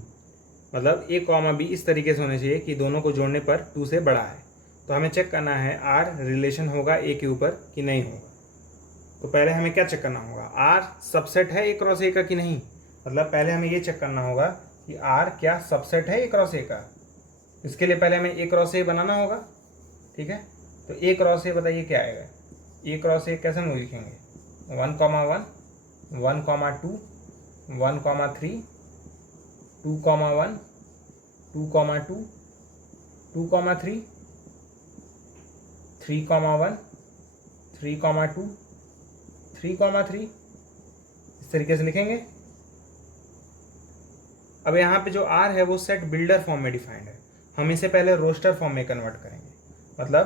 मतलब A, B इस तरीके से होने चाहिए कि दोनों को जोड़ने पर 2 से बड़ा है। तो हमें चेक करना है R रिलेशन होगा A के ऊपर कि नहीं होगा। तो पहले हमें क्या चेक करना होगा, R सबसेट है A क्रॉस A का कि नहीं। मतलब पहले हमें ये चेक करना होगा कि R क्या सबसेट है A क्रॉस A का। इसके लिए पहले हमें A क्रॉस A बनाना होगा। ठीक है, तो A क्रॉस A बताइए क्या आएगा। A क्रॉस A कैसे हम लिखेंगे, 1, 1, 1, 2, 1, 3, 2, 1, 2, 2, 2, 3, 3, 1, 3, 2, 3, 3, इस तरीके से लिखेंगे। अब यहाँ पे जो R है वो सेट बिल्डर फॉर्म में डिफाइंड है, हम इसे पहले रोस्टर फॉर्म में कन्वर्ट करेंगे। मतलब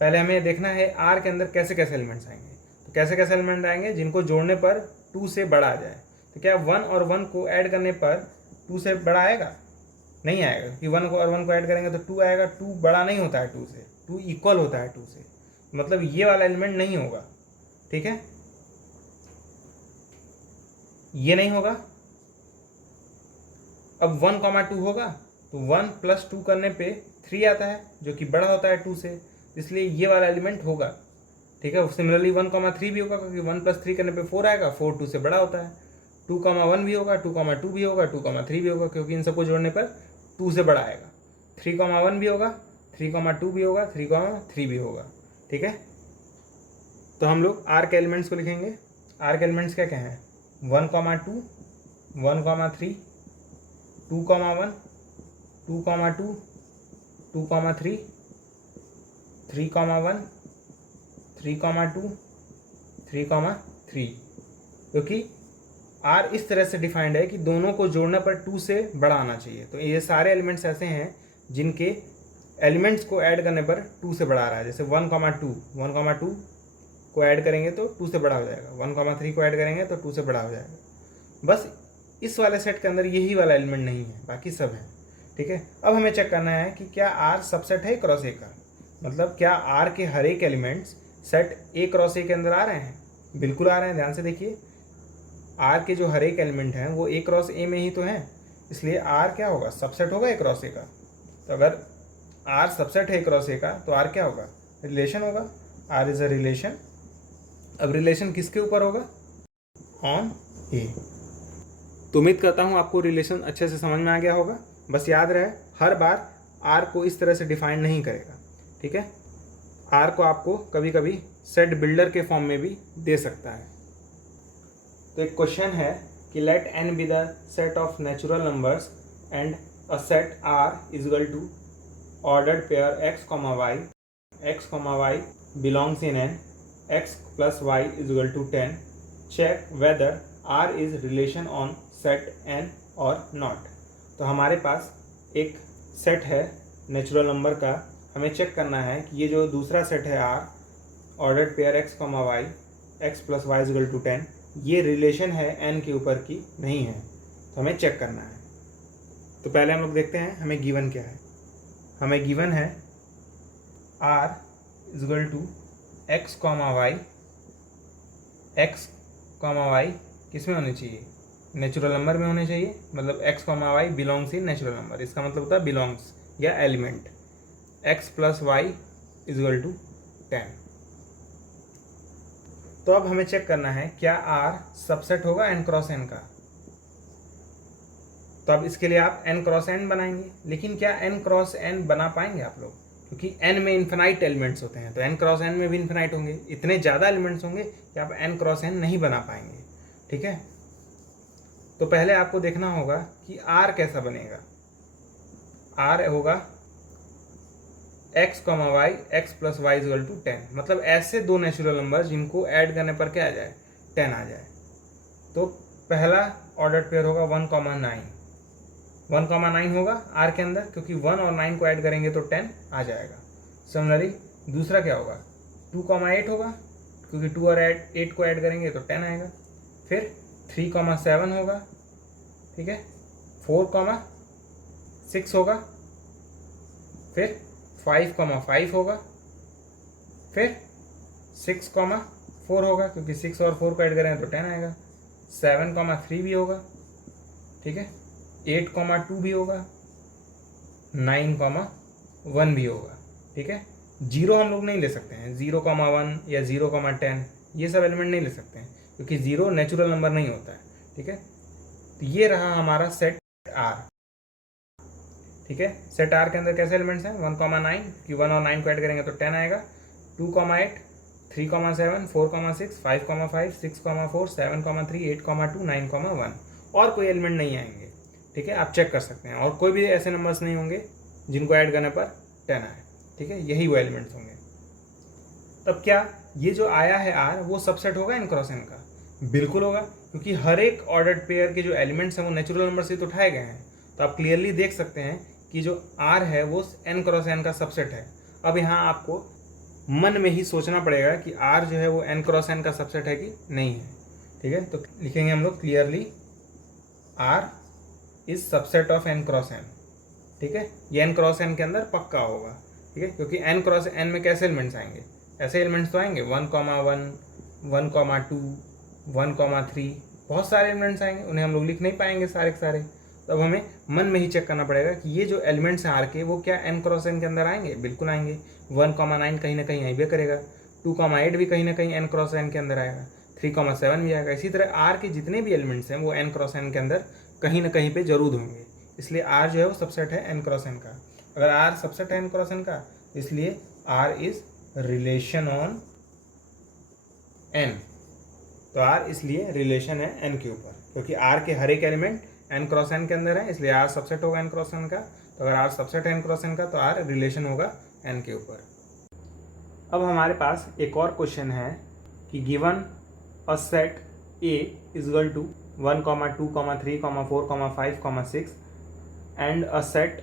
पहले हमें देखना है R के अंदर कैसे कैसे एलिमेंट्स आएंगे। तो कैसे कैसे एलिमेंट आएंगे, जिनको जोड़ने पर 2 से बड़ा आ जाए। तो क्या 1 और 1 को ऐड करने पर 2 से बड़ा आएगा, नहीं आएगा, क्योंकि 1 को और 1 को ऐड करेंगे तो 2 आएगा। 2 बड़ा नहीं होता है 2 से, 2 इक्वल होता है 2 से, मतलब ये वाला एलिमेंट नहीं होगा। ठीक है, ये नहीं होगा। अब 1, 2 होगा तो 1 + 2 करने पे 3 आता है, जो कि बड़ा होता है 2 से, इसलिए ये वाला एलिमेंट होगा। ठीक है, सिमिलरली 1, 3 भी होगा, क्योंकि 1 + 3 करने पे 4 आएगा, 4 2 से बड़ा होता है। 2, 1 भी होगा, 2, 2 भी होगा, 2, 3 भी होगा, क्योंकि इन सबको जोड़ने पर 2 से बड़ा आएगा। 3, 1 भी होगा, 3, 2 भी होगा, 3, 3 भी होगा। ठीक है, तो हम लोग R के एलिमेंट्स को लिखेंगे। R के एलिमेंट्स क्या क्या हैं, 1, 2, 1, 3, 2, 1, 2, 2, 2, 3, 3, 1, 3, 2, 3, 3। क्योंकि R इस तरह से डिफाइंड है कि दोनों को जोड़ने पर 2 से बड़ा आना चाहिए। तो ये सारे एलिमेंट्स ऐसे हैं जिनके एलिमेंट्स को ऐड करने पर 2 से बड़ा आ रहा है। जैसे 1, 2 को ऐड करेंगे तो 2 से बड़ा हो जाएगा, 1, 3 को ऐड करेंगे तो 2 से बड़ा हो जाएगा। बस इस वाले सेट के अंदर यही वाला एलिमेंट नहीं है, बाकी सब है। ठीक है, अब हमें चेक करना है कि क्या R सबसेट है क्रॉस ए का। मतलब क्या R के हर एक elements set A cross A के अंदर आ रहे हैं। बिल्कुल आ रहे हैं, ध्यान से देखिए। R के जो हर एक एलिमेंट हैं वो A क्रॉस A में ही तो हैं, इसलिए R क्या होगा, सबसेट होगा A क्रॉस A का। तो अगर R सबसेट है A क्रॉस A का तो R क्या होगा, रिलेशन होगा। R is a relation. अब रिलेशन किसके ऊपर होगा, ऑन A। तो उम्मीद करता हूँ आपको रिलेशन अच्छे से समझ में आ गया होगा। बस याद रहे, हर बार R को इस तरह से डिफाइन नहीं करेगा। ठीक है, R को आपको कभी कभी सेट बिल्डर के फॉर्म में भी दे सकता है। तो एक क्वेश्चन है कि let n be the set of natural numbers and a set R is equal to ordered pair x, y belongs in n, x + y is equal to 10। Check whether R is relation on set n और not. तो हमारे पास एक set है natural number का, हमें check करना है कि ये जो दूसरा सेट है R, ordered pair x, y, x + y is equal to 10, ये रिलेशन है n के ऊपर की नहीं है। तो हमें चेक करना है। तो पहले हम लोग देखते हैं हमें गिवन क्या है। हमें गिवन है R is equal to x, y किस में होने चाहिए, नेचुरल नंबर में होने चाहिए। मतलब x, y belongs in natural number, इसका मतलब होता है बिलोंग्स या element. x + y is equal to 10। तो अब हमें चेक करना है क्या R सबसेट होगा n क्रॉस n का। तो अब इसके लिए आप n क्रॉस n बनाएंगे, लेकिन क्या n क्रॉस n बना पाएंगे आप लोग, क्योंकि n में इन्फिनाइट एलिमेंट्स होते हैं। तो n क्रॉस n में भी इन्फिनाइट होंगे, इतने ज़्यादा एलिमेंट्स होंगे कि आप n क्रॉस n नहीं बना पाएंगे। ठीक है, तो पहले आपको देखना होगा कि R कैसा बनेगा। R होगा x comma y x plus y is equal to 10। मतलब ऐसे दो नेचुरल नंबर जिनको ऐड करने पर क्या आ जाए, 10 आ जाए। तो पहला ऑर्डर पेयर होगा 1 कॉमा 9, 1 कॉमा 9 होगा आर के अंदर, क्योंकि 1 और 9 को ऐड करेंगे तो 10 आ जाएगा। सिमिलरली दूसरा क्या होगा, 2 कॉमा 8 होगा, क्योंकि 2 और 8 को ऐड करेंगे तो 10 आएगा। फिर 3 कॉमा 7 होगा, ठीक है, 4 कॉमा 6 होगा, फिर 5 कॉमा 5 होगा, फिर 6 कॉमा 4 होगा, क्योंकि 6 और 4 को ऐड करेंगे तो 10 आएगा। 7 कॉमा 3 भी होगा, ठीक है, 8 कॉमा 2 भी होगा, 9 कॉमा 1 भी होगा, ठीक है। 0 हम लोग नहीं ले सकते हैं, 0 कॉमा 1 या 0 कॉमा 10 ये सब एलिमेंट नहीं ले सकते हैं, क्योंकि 0 नेचुरल नंबर नहीं होता है, ठीक है। तो ये रहा हमारा सेट आर, ठीक है। सेट आर के अंदर कैसे एलिमेंट्स हैं, 1 कॉमा 9, कि 1 और 9 को ऐड करेंगे तो 10 आएगा, 2 comma 8, 3 comma 7, 4 comma 6, 5 comma 5, 6 comma 4, 7 comma 3, 8 comma 2, 9 comma 1। और कोई एलिमेंट नहीं आएंगे, ठीक है, आप चेक कर सकते हैं। और कोई भी ऐसे नंबर्स नहीं होंगे जिनको ऐड करने पर 10 आए, ठीक है, यही वो एलिमेंट्स होंगे। तब क्या ये जो आया है आर वो सबसेट होगा एन क्रॉस एन का? बिल्कुल होगा, क्योंकि हर एक ऑर्डर्ड पेयर के जो एलिमेंट्स हैं वो नेचुरल नंबर से तो उठाए गए हैं। तो आप क्लियरली देख सकते हैं कि जो आर है वो एन क्रॉस एन का सबसेट है। अब यहाँ आपको मन में ही सोचना पड़ेगा कि आर जो है वो एन क्रॉस एन का सबसेट है कि नहीं है, ठीक है। तो लिखेंगे हम लोग clearly R is subset of N cross N, ठीक है। ये एन क्रॉस एन के अंदर पक्का होगा, ठीक है, क्योंकि एन क्रॉस एन में कैसे एलिमेंट्स आएंगे, ऐसे एलिमेंट्स तो आएंगे 1 कॉमा 1, 1 कॉमा 2, 1 कॉमा 3, बहुत सारे एलिमेंट्स आएंगे, उन्हें हम लोग लिख नहीं पाएंगे सारे के सारे। तो अब हमें मन में ही चेक करना पड़ेगा कि ये जो एलिमेंट्स हैं आर के वो क्या एन क्रॉस एन के अंदर आएंगे? बिल्कुल आएंगे। 1 कॉमा 9 कहीं ना कहीं आई भी करेगा, 2 कॉमा 8 भी कहीं ना कहीं एन क्रॉस एन के अंदर आएगा, 3 कॉमा 7 भी आएगा। इसी तरह आर के जितने भी एलिमेंट्स हैं वो एन क्रॉस एन के अंदर कहीं ना कहीं पे जरूर होंगे। इसलिए आर जो है वो सबसेट है एन क्रॉस एन का। अगर आर सबसेट है एन क्रॉस एन का, इसलिए R is relation on N. तो आर इसलिए रिलेशन है एन के ऊपर, क्योंकि आर के हर एक एलिमेंट एन क्रॉस एन के अंदर है, इसलिए आर सबसेट होगा एन क्रॉस एन का। तो अगर आर सबसेट है एन क्रॉस एन का तो आर रिलेशन होगा एन के ऊपर। अब हमारे पास एक और क्वेश्चन है कि given a set A is equal to 1, 2, 3, 4, 5, 6 and a set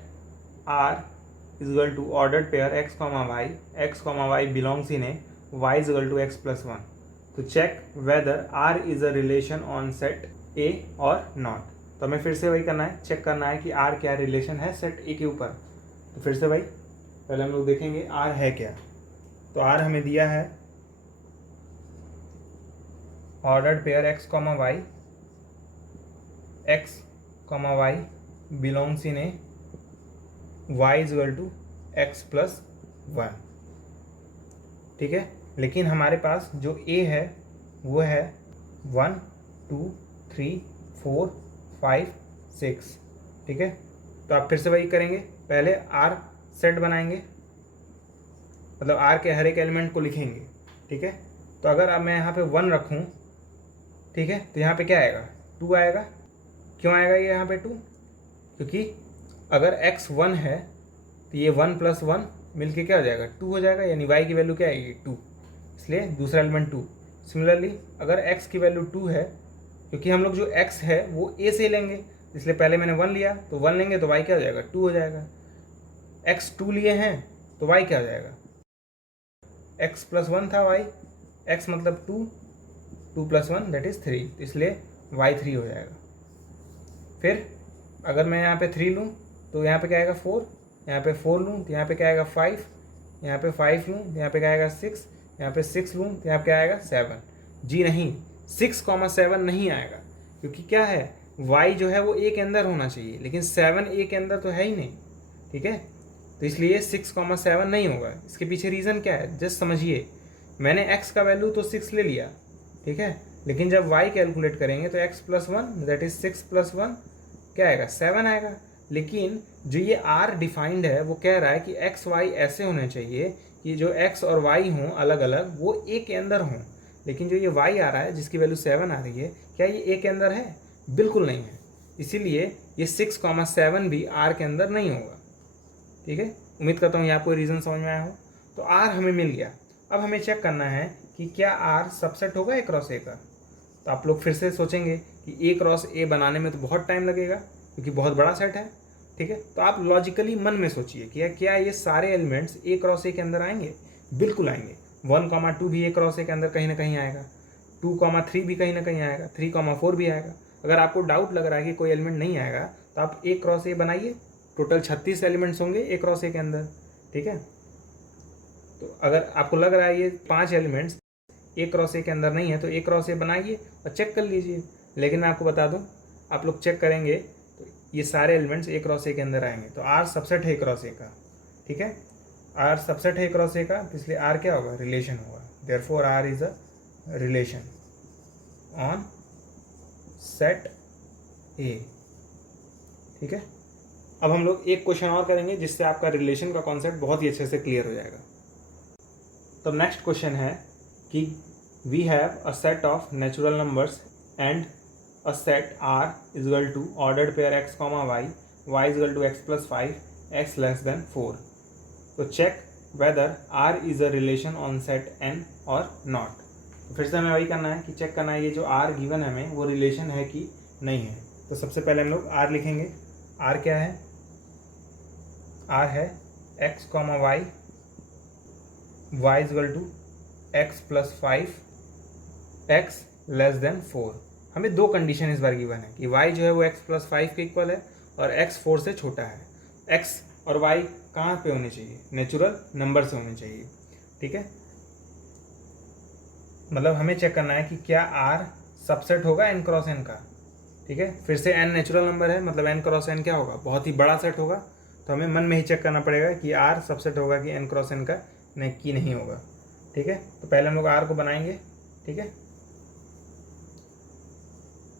R is equal to ordered pair x, y belongs in a y is equal to x plus 1 to check whether r is a relation on set a or not। तो हमें फिर से वही करना है, check करना है कि r क्या रिलेशन है सेट a के ऊपर। तो फिर से भाई पहले हम लोग देखेंगे r है क्या। तो r हमें दिया है ordered pair x, y belongs in a y is equal to x plus 1, ठीक है। लेकिन हमारे पास जो a है वो है 1, 2, 3, 4, 5, 6, ठीक है। तो आप फिर से वही करेंगे, पहले r सेट बनाएंगे, मतलब r के हर एक एलिमेंट को लिखेंगे, ठीक है। तो अगर अब मैं यहाँ पे 1 रखूँ, ठीक है, तो यहाँ पे क्या आएगा, 2 आएगा। क्यों आएगा ये यहाँ पे 2? क्योंकि अगर x 1 है तो ये 1 प्लस 1 मिलके क्या हो जाएगा, 2 हो जाएगा, यानी y की वैल्यू क्या आएगी, 2, इसलिए दूसरा एलिमेंट 2। सिमिलरली अगर x की वैल्यू 2 है, क्योंकि हम लोग जो x है वो a से लेंगे, इसलिए पहले मैंने 1 लिया, तो 1 लेंगे तो y क्या हो जाएगा, 2 हो जाएगा। x 2 लिए हैं तो y क्या हो जाएगा, x प्लस 1 था y, x मतलब 2, 2 प्लस 1 दैट इज 3, इसलिए y 3 हो जाएगा। फिर अगर मैं यहाँ पे 3 लूँ तो यहाँ पे क्या आएगा 4, यहाँ पे 4 लूँ तो यहाँ पे क्या आएगा 5, यहाँ पे 5 लूँ तो यहाँ पे क्या आएगा 6, यहाँ पे 6 लूँ तो यहाँ पे क्या आएगा 7। जी नहीं, 6,7 नहीं आएगा, क्योंकि क्या है, y जो है वो a के अंदर होना चाहिए, लेकिन 7 a के अंदर तो है ही नहीं, ठीक है। तो इसलिए 6,7 नहीं होगा। इसके पीछे रीज़न क्या है, जस्ट समझिए। मैंने x का वैल्यू तो 6 ले लिया, ठीक है, लेकिन जब y कैलकुलेट करेंगे तो x plus 1 that is 6 plus 1 क्या आएगा, 7 आएगा। लेकिन जो ये r डिफाइंड है वो कह रहा है कि x y ऐसे होने चाहिए कि जो x और y हों अलग अलग वो a के अंदर हों, लेकिन जो ये y आ रहा है जिसकी वैल्यू 7 आ रही है, क्या ये a के अंदर है? बिल्कुल नहीं है। इसीलिए ये 6,7 भी r के अंदर नहीं होगा, ठीक है। उम्मीद करता हूँ ये आपको रीज़न समझ में आया हो। तो आर हमें मिल गया। अब हमें चेक करना है कि क्या आर सबसेट होगा ए क्रॉस ए का। तो आप लोग फिर से सोचेंगे कि ए क्रॉस ए बनाने में तो बहुत टाइम लगेगा क्योंकि बहुत बड़ा सेट है, ठीक है। तो आप लॉजिकली मन में सोचिए कि क्या ये सारे एलिमेंट्स ए क्रॉस ए के अंदर आएंगे? बिल्कुल आएंगे। 1,2 भी ए क्रॉस ए के अंदर कहीं ना कहीं आएगा, 2,3 भी कहीं ना कहीं आएगा, 3,4 भी आएगा। अगर आपको डाउट लग रहा है कि कोई एलिमेंट नहीं आएगा तो आप ए क्रॉस ए बनाइए। टोटल 36 एलिमेंट्स होंगे ए क्रॉस ए के अंदर, ठीक है। तो अगर आपको लग रहा है ये 5 एलिमेंट्स ए क्रॉस ए के अंदर नहीं है तो ए क्रॉस ए बनाइए और चेक कर लीजिए। लेकिन मैं आपको बता दूं, आप लोग चेक करेंगे तो ये सारे एलिमेंट्स ए क्रॉस ए के अंदर आएंगे। तो आर सबसेट है ए क्रॉस ए का, ठीक है। आर सबसेट है ए क्रॉस ए का, तो इसलिए आर क्या होगा? रिलेशन होगा। Therefore R is a relation on set A, ठीक है। अब हम लोग एक क्वेश्चन और करेंगे जिससे आपका रिलेशन का कॉन्सेप्ट बहुत ही अच्छे से क्लियर हो जाएगा। तो नेक्स्ट क्वेश्चन है कि we have a set of natural numbers and a set R is equal to ordered pair x comma y, y is equal to x plus 5, x less than 4। तो check whether R is a relation on set N और not. तो फिर से हमें वही करना है कि चेक करना है ये जो आर गिवन है हमें वो रिलेशन है कि नहीं है। तो सबसे पहले हम लोग आर लिखेंगे। आर क्या है? आर है x comma y, y is equal to x plus 5, x less than 4। हमें दो कंडीशन इस बार गिवन है कि y जो है वो x प्लस 5 के इक्वल है और x 4 से छोटा है। x और y कहाँ पे होने चाहिए? नेचुरल नंबर से होने चाहिए, ठीक है। मतलब हमें चेक करना है कि क्या r सबसेट होगा n क्रॉस n का, ठीक है। फिर से n नेचुरल नंबर है, मतलब n क्रॉस n क्या होगा? बहुत ही बड़ा सेट होगा। तो हमें मन में ही चेक करना पड़ेगा कि r सबसेट होगा कि n क्रॉस n का नहीं होगा, ठीक है। तो पहले हम लोग r को बनाएंगे, ठीक है।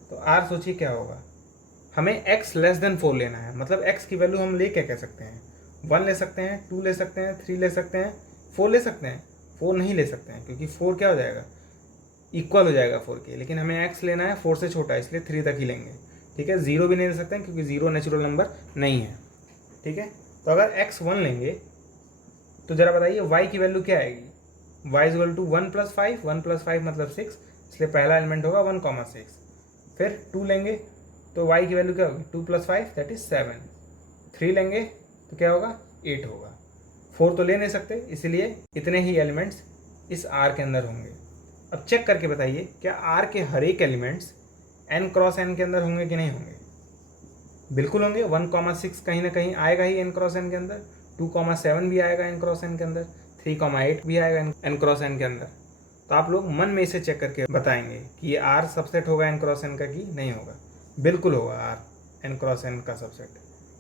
तो r सोचिए क्या होगा? हमें x लेस देन 4 लेना है। मतलब x की वैल्यू हम ले क्या कह सकते हैं? 1 ले सकते हैं, 2 ले सकते हैं, 3 ले सकते हैं, 4 ले सकते हैं। 4 नहीं ले सकते हैं क्योंकि 4 क्या हो जाएगा? इक्वल हो जाएगा 4 के। लेकिन हमें x लेना है 4 से छोटा, इसलिए 3 तक ही लेंगे, ठीक है। 0 भी नहीं ले सकते हैं क्योंकि 0 नेचुरल नंबर नहीं है, ठीक है। तो अगर x 1 लेंगे तो ज़रा बताइए y की वैल्यू क्या आएगी? y is equal to 1 plus 5, 1 plus 5 मतलब 6, इसलिए पहला एलिमेंट होगा 1,6। फिर 2 लेंगे तो y की वैल्यू क्या होगी? 2 प्लस 5 दैट इज 7। 3 लेंगे तो क्या होगा? 8 होगा। 4 तो ले नहीं सकते, इसलिए इतने ही एलिमेंट्स इस R के अंदर होंगे। अब चेक करके बताइए क्या R के हर एक एलिमेंट्स n क्रॉस n के अंदर होंगे कि नहीं होंगे? बिल्कुल होंगे। 1,6 कहीं ना कहीं आएगा ही n क्रॉस n के अंदर, 2,7 भी आएगा n क्रॉस n के अंदर, 3,8 भी आएगा n क्रॉस n के अंदर। तो आप लोग मन में इसे चेक करके बताएंगे कि ये R सबसेट होगा n क्रॉस n का कि नहीं होगा। बिल्कुल होगा R n क्रॉस n का सबसेट,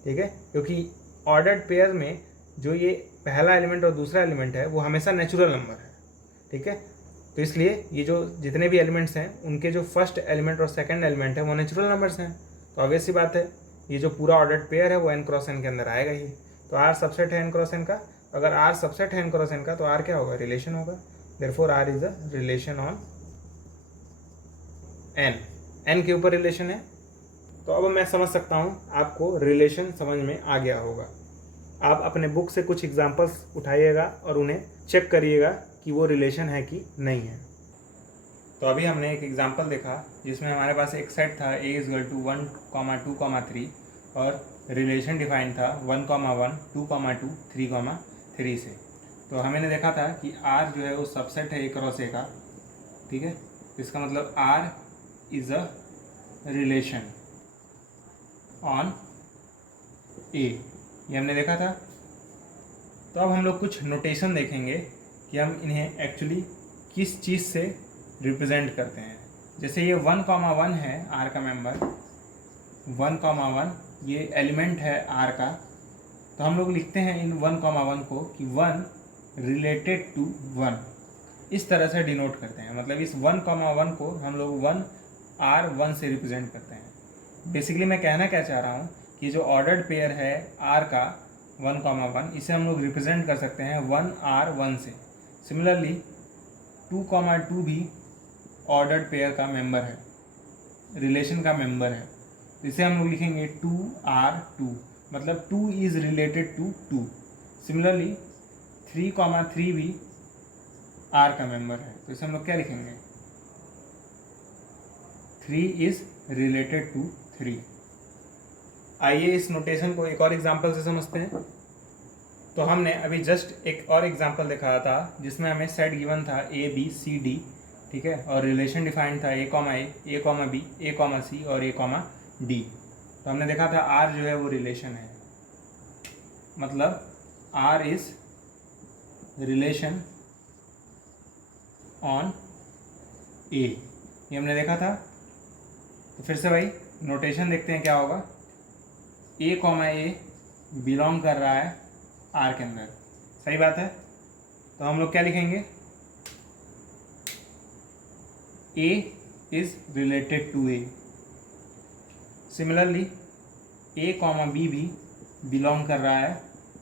ठीक है। क्योंकि ऑर्डर्ड पेयर में जो ये पहला एलिमेंट और दूसरा एलिमेंट है वो हमेशा नेचुरल नंबर है, ठीक है। तो इसलिए ये जो जितने भी एलिमेंट्स हैं उनके जो फर्स्ट एलिमेंट और सेकंड एलिमेंट है वो नेचुरल नंबर्स हैं। तो ऑब्वियस सी बात है ये जो पूरा ऑर्डर्ड पेयर है वो n क्रॉस n के अंदर आएगा ही। तो R सबसेट है n क्रॉस n का। अगर R सबसेट है n क्रॉस n का तो R क्या होगा? रिलेशन होगा। Therefore R is a relation on n के ऊपर रिलेशन है। तो अब मैं समझ सकता हूँ आपको रिलेशन समझ में आ गया होगा। आप अपने बुक से कुछ एग्जांपल्स उठाइएगा और उन्हें चेक करिएगा कि वो रिलेशन है कि नहीं है। तो अभी हमने एक एग्जांपल देखा जिसमें हमारे पास एक सेट था a इज इक्वल टू 1, 2, 3 और रिलेशन डिफाइन था 1, 1, 2, 2, 3, से। तो हमने देखा था कि R जो है वो सबसेट है a क्रॉस a का, ठीक है। इसका मतलब R is a relation on A, ये हमने देखा था। तो अब हम लोग कुछ नोटेशन देखेंगे कि हम इन्हें एक्चुअली किस चीज़ से रिप्रेजेंट करते हैं। जैसे ये 1,1 है R का मेंबर, 1,1 ये एलिमेंट है R का। तो हम लोग लिखते हैं इन 1,1 को कि 1 रिलेटेड टू 1, इस तरह से डिनोट करते हैं। मतलब इस 1,1 को हम लोग 1 से रिप्रेजेंट करते हैं। बेसिकली मैं कहना क्या चाह रहा हूँ कि जो ऑर्डर्ड पेयर है R का 1,1, इसे हम लोग रिप्रेजेंट कर सकते हैं 1 से। सिमिलरली 2,2 भी ऑर्डर्ड पेयर का मेंबर है, रिलेशन का मेंबर है। इसे हम लोग लिखेंगे 2R2, मतलब 2 इज रिलेटेड टू 2। सिमिलरली 3, 3 भी R का मेंबर है, तो इसे हम लोग क्या लिखेंगे, 3 इज रिलेटेड टू 3। आइए इस नोटेशन को एक और एग्जांपल से समझते हैं। तो हमने अभी जस्ट एक और एग्जांपल दिखाया था जिसमें हमें सेट गिवन था A B C D, ठीक है, और रिलेशन डिफाइंड था A, B, A, C और A, D। तो हमने देखा था R जो है वो रिलेशन है, मतलब R is relation on A, ये हमने देखा था। तो फिर से भाई नोटेशन देखते हैं क्या होगा। A, बिलोंग कर रहा है R के अंदर, सही बात है। तो हम लोग क्या लिखेंगे, A is related to A। Similarly A, B भी बिलोंग कर रहा है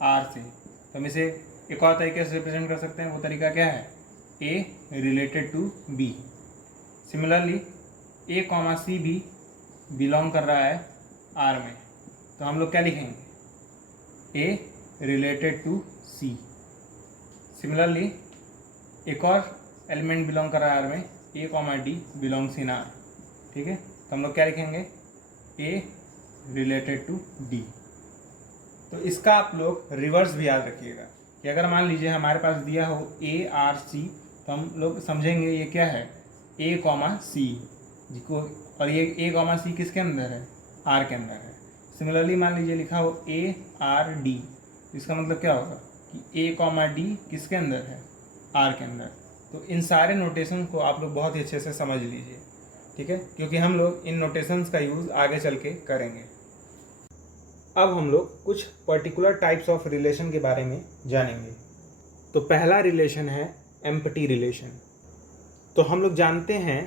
R से। तो हम इसे एक और तरीके से रिप्रेजेंट कर सकते हैं, वो तरीका क्या है, A related to B। Similarly A, C भी बिलोंग कर रहा है R में, तो हम लोग क्या लिखेंगे, A related to C। Similarly एक और एलिमेंट बिलोंग कर रहा है R में, A, D belongs in R, ठीक है, तो हम लोग क्या लिखेंगे, A रिलेटेड टू D। तो इसका आप लोग रिवर्स भी याद रखिएगा कि अगर मान लीजिए हमारे पास दिया हो A, R, C, तो हम लोग समझेंगे ये क्या है, A, C जिसको, और ये A, C किसके अंदर है, R के अंदर है। सिमिलरली मान लीजिए लिखा हो A, R, D, इसका मतलब क्या होगा कि A, D किसके अंदर है, R के अंदर। तो इन सारे नोटेशन को आप लोग बहुत ही अच्छे से समझ लीजिए, ठीक है, क्योंकि हम लोग इन नोटेशंस का यूज़ आगे चल के करेंगे। अब हम लोग कुछ पर्टिकुलर टाइप्स ऑफ रिलेशन के बारे में जानेंगे। तो पहला रिलेशन है एम्प्टी रिलेशन। तो हम लोग जानते हैं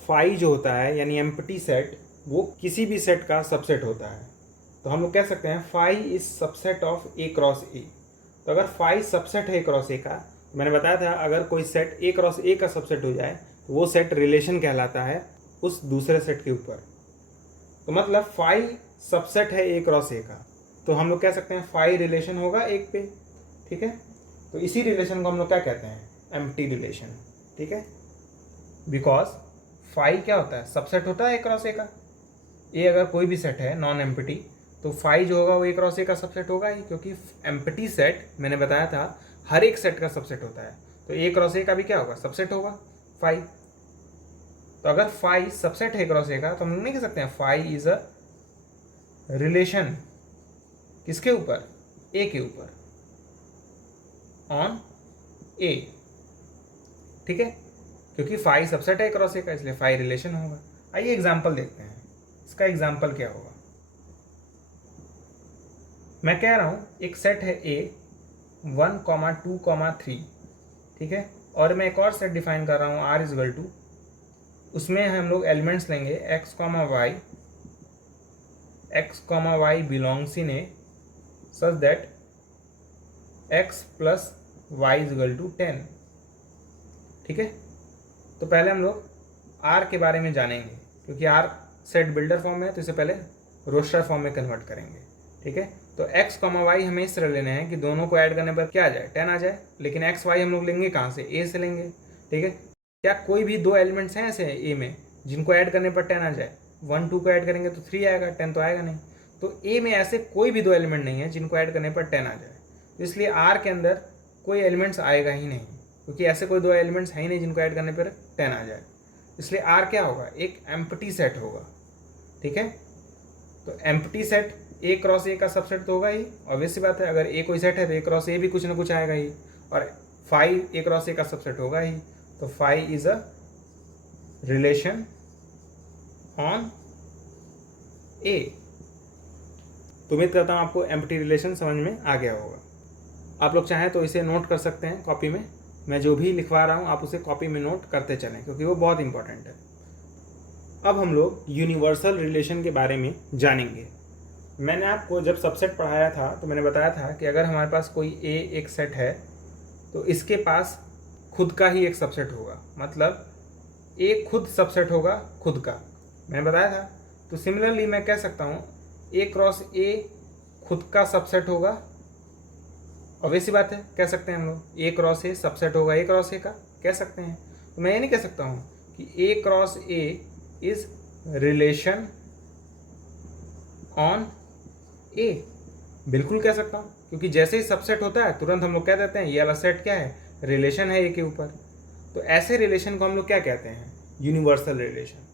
फाई जो होता है यानी एम्प्टी सेट, वो किसी भी सेट का सबसेट होता है। तो हम लोग कह सकते हैं phi is subset of A cross A। तो अगर फाई सबसेट है A क्रॉस A का, तो मैंने बताया था अगर कोई सेट A क्रॉस A का सबसेट हो जाए तो वो सेट रिलेशन कहलाता है उस दूसरे सेट के ऊपर। तो मतलब फाई सबसेट है A क्रॉस A का, तो हम लोग कह सकते हैं फाई रिलेशन होगा एक पे, ठीक है। तो इसी रिलेशन को हम लोग क्या कहते हैं, एम्प्टी रिलेशन, ठीक है, बिकॉज फाई क्या होता है, सबसेट होता है A क्रॉस A का। A अगर कोई भी सेट है नॉन एम्प्टी, तो फाई जो होगा वो A क्रॉस A का सबसेट होगा ही, क्योंकि एम्प्टी सेट मैंने बताया था हर एक सेट का सबसेट होता है, तो A क्रॉस A का भी क्या होगा, सबसेट होगा फाई। तो अगर फाई सबसेट है A क्रॉस A का, तो हम नहीं कह सकते हैं फाई इज अ रिलेशन किसके ऊपर, A के ऊपर, ऑन A, ठीक है, क्योंकि फाई सबसेट है A क्रॉस A का, इसलिए फाई रिलेशन होगा। आइए एग्जांपल देखते हैं, इसका एग्जांपल क्या होगा। मैं कह रहा हूँ एक सेट है A 1, 2, 3, ठीक है, और मैं एक और सेट डिफाइन कर रहा हूँ R इज इक्वल टू, उसमें हम लोग एलिमेंट्स लेंगे x, y belongs in A such that x plus y is equal to 10, ठीक है। तो पहले हम लोग R के बारे में जानेंगे, क्योंकि R सेट बिल्डर फॉर्म में है, तो इसे पहले रोस्टर फॉर्म में कन्वर्ट करेंगे, ठीक है। तो x, y हमें इस तरह लेने हैं कि दोनों को ऐड करने पर क्या आ जाए, 10 आ जाए, लेकिन x, y हम लोग लेंगे कहाँ से, A से लेंगे, ठीक है। क्या कोई भी दो एलिमेंट्स हैं ऐसे A में जिनको ऐड करने पर 10 आ जाए, 1, 2 को ऐड करेंगे तो 3 आएगा, 10 तो आएगा नहीं। तो A में ऐसे कोई भी दो एलिमेंट नहीं है जिनको ऐड करने पर 10 आ जाए, तो इसलिए R के अंदर कोई एलिमेंट्स आएगा ही नहीं, क्योंकि ऐसे कोई दो एलिमेंट्स है ही नहीं जिनको ऐड करने पर 10 आ जाए। इसलिए R क्या होगा, एक एम्प्टी सेट होगा, ठीक है। तो empty set A cross A का सबसेट तो होगा ही, ऑब्वियस सी बात है, अगर A कोई सेट है तो A क्रॉस A भी कुछ ना कुछ आएगा ही, और फाई A क्रॉस A का सबसेट होगा ही। तो phi is a relation on A। तो उम्मीद करता हूँ आपको एम्प्टी रिलेशन समझ में आ गया होगा। आप लोग चाहें तो इसे नोट कर सकते हैं कॉपी में, मैं जो भी लिखवा रहा हूँ आप उसे कॉपी में नोट करते चलें, क्योंकि वो बहुत इंपॉर्टेंट है। अब हम लोग यूनिवर्सल रिलेशन के बारे में जानेंगे। मैंने आपको जब सबसेट पढ़ाया था तो मैंने बताया था कि अगर हमारे पास कोई A एक सेट है तो इसके पास खुद का ही एक सबसेट होगा, मतलब A खुद सबसेट होगा खुद का, मैंने बताया था। तो सिमिलरली मैं कह सकता हूँ A क्रॉस A खुद का सबसेट होगा ऑब्वियस सी बात है, कह सकते हैं हम लोग ए क्रॉस ए सबसेट होगा ए क्रॉस ए का, कह सकते हैं। तो मैं ये नहीं कह सकता हूँ कि A cross A is relation on A, बिल्कुल कह सकता हूँ, क्योंकि जैसे ही सबसेट होता है तुरंत हम लोग कह देते हैं ये वाला सेट क्या है, रिलेशन है ए के ऊपर। तो ऐसे रिलेशन को हम लोग क्या कहते हैं, यूनिवर्सल रिलेशन।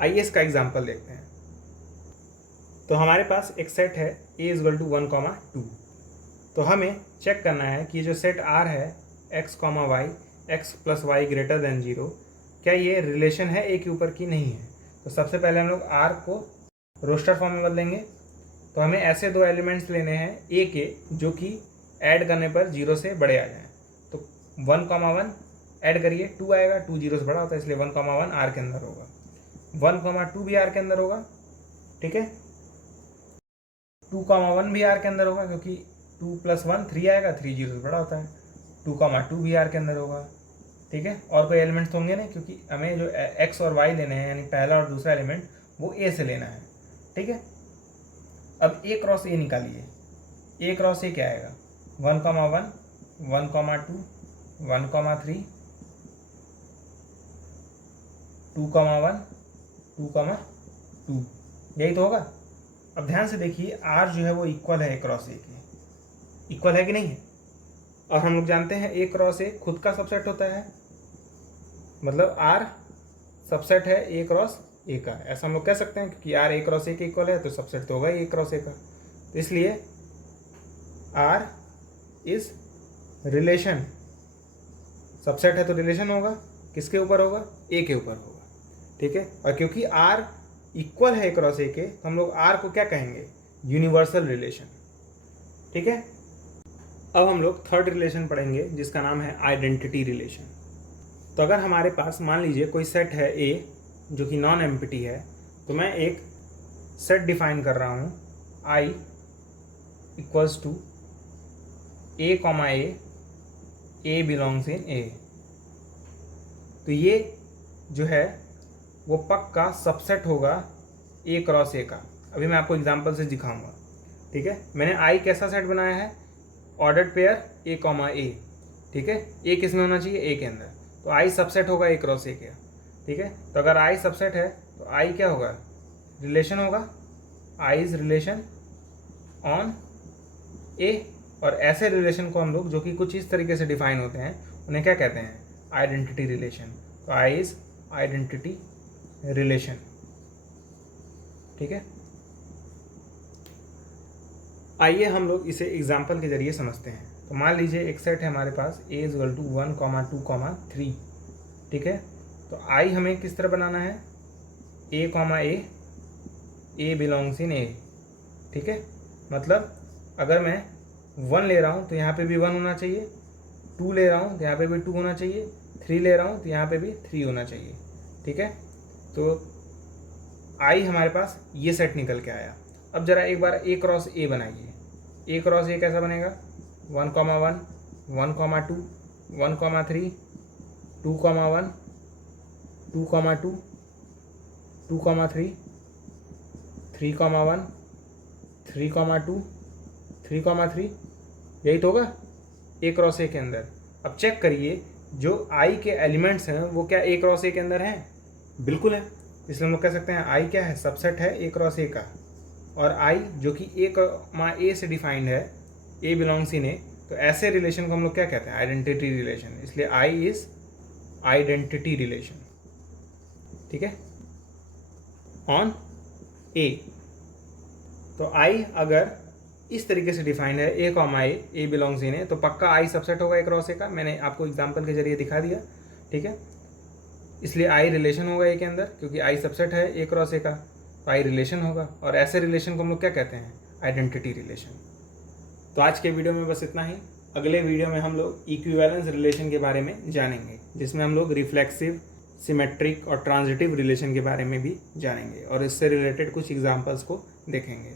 आइए इसका एग्जांपल देखते हैं। तो हमारे पास एक सेट है a = 1, 2। तो हमें चेक करना है कि जो सेट R है x, y, x + y > 0, क्या ये रिलेशन है a के ऊपर की नहीं है। तो सबसे पहले हम लोग R को रोस्टर फॉर्म में बदलेंगे। तो हमें ऐसे दो एलिमेंट्स लेने हैं a के जो कि ऐड करने पर 0 से बड़े आ जाएं। तो 1, 1 ऐड करिए, 2 आएगा, 2 0 से बड़ा होता है, इसलिए 1, 1 R के अंदर होगा, 1, 2 भी R के अंदर होगा, ठीक है। 2, 1 भी R के अंदर होगा, क्योंकि 2 + 1 3 आएगा, 3 0 से बड़ा होता है। 2, 2 भी R के अंदर होगा, ठीक है। और कोई एलिमेंट्स होंगे नहीं, क्योंकि हमें जो x और y लेने हैं, यानी पहला और दूसरा एलिमेंट, वो a से लेना है, ठीक है। अब a क्रॉस a निकालिए, a क्रॉस a क्या आएगा, 1, 1, 1, 2, 1, 3, 2, 1, 2, 2, यही तो होगा। अब ध्यान से देखिए, R जो है वो इक्वल है a क्रॉस a के, इक्वल है कि नहीं है। और हम लोग जानते हैं a क्रॉस a खुद का सबसेट होता है, मतलब R सबसेट है a क्रॉस a का, ऐसा हम लोग कह सकते हैं, क्योंकि R a क्रॉस a के इक्वल है, तो सबसेट तो होगा a क्रॉस a का। तो इसलिए R इज रिलेशन, सबसेट है तो रिलेशन होगा, किसके ऊपर होगा, a के ऊपर होगा, ठीक है। और क्योंकि R इक्वल है क्रॉस ए के, तो हम लोग R को क्या कहेंगे, यूनिवर्सल रिलेशन, ठीक है। अब हम लोग थर्ड रिलेशन पढ़ेंगे जिसका नाम है आइडेंटिटी रिलेशन। तो अगर हमारे पास मान लीजिए कोई सेट है A जो कि नॉन एम्प्टी है, तो मैं एक सेट डिफाइन कर रहा हूँ I = a, a belongs in A। तो ये जो है वो पक्का सबसेट होगा a क्रॉस a का। अभी मैं आपको एग्जांपल से दिखाऊंगा, ठीक है। मैंने I कैसा सेट बनाया है, ऑर्डर्ड पेयर a, a, ठीक है। a किस में होना चाहिए, a के अंदर, तो I सबसेट होगा a क्रॉस a का, ठीक है। तो अगर I सबसेट है तो I क्या होगा, रिलेशन होगा, I is relation on a। और ऐसे रिलेशन को हम लोग जो कि कुछ इस तरीके से डिफाइन होते हैं उन्हें क्या कहते हैं, आइडेंटिटी रिलेशन। तो I इज आइडेंटिटी रिलेशन, ठीक है। आइए हम लोग इसे एग्जाम्पल के जरिए समझते हैं। तो मान लीजिए एक सेट है हमारे पास a = 1, 2, 3, ठीक है। तो I हमें किस तरह बनाना है, a बिलोंग्स इन a, ठीक है। मतलब अगर मैं 1 ले रहा हूँ तो यहाँ पे भी 1 होना चाहिए, 2 ले रहा हूँ तो यहाँ पे भी 2 होना चाहिए, 3 ले रहा हूँ तो यहाँ पे भी 3 होना चाहिए, ठीक है। तो I हमारे पास ये सेट निकल के आया। अब जरा एक बार a क्रॉस a बनाइए, a क्रॉस a कैसा बनेगा, 1, 1, 1, 2, 1, 3, 2, 1, 2, 2, 2, 3, 3, 1, 3, 2, 3, 3, यही तो होगा a क्रॉस a के अंदर। अब चेक करिए जो I के एलिमेंट्स हैं वो क्या a क्रॉस a के अंदर हैं, बिल्कुल है। इसलिए हम लोग कह सकते हैं I क्या है, सबसेट है a क्रॉस a का। और I जो कि a से डिफाइंड है, a बिलोंग्स इन a, तो ऐसे रिलेशन को हम लोग क्या कहते हैं, आइडेंटिटी रिलेशन। इसलिए I इज आइडेंटिटी रिलेशन, ठीक है, ऑन a। तो I अगर इस तरीके से डिफाइंड है a बिलोंग्स इन a, तो पक्का I सबसेट होगा a क्रॉस a का। मैंने आपको एग्जांपल के जरिए दिखा दिया, ठीक है। इसलिए I रिलेशन होगा a के अंदर, क्योंकि I सबसेट है a क्रॉस a का, तो I रिलेशन होगा। और ऐसे रिलेशन को हम लोग क्या कहते हैं, आइडेंटिटी रिलेशन। तो आज के वीडियो में बस इतना ही। अगले वीडियो में हम लोग इक्विवेलेंस रिलेशन के बारे में जानेंगे, जिसमें हम लोग रिफ्लेक्सिव, सिमेट्रिक और ट्रांजिटिव रिलेशन के बारे में भी जानेंगे और इससे रिलेटेड कुछ एग्जाम्पल्स को देखेंगे।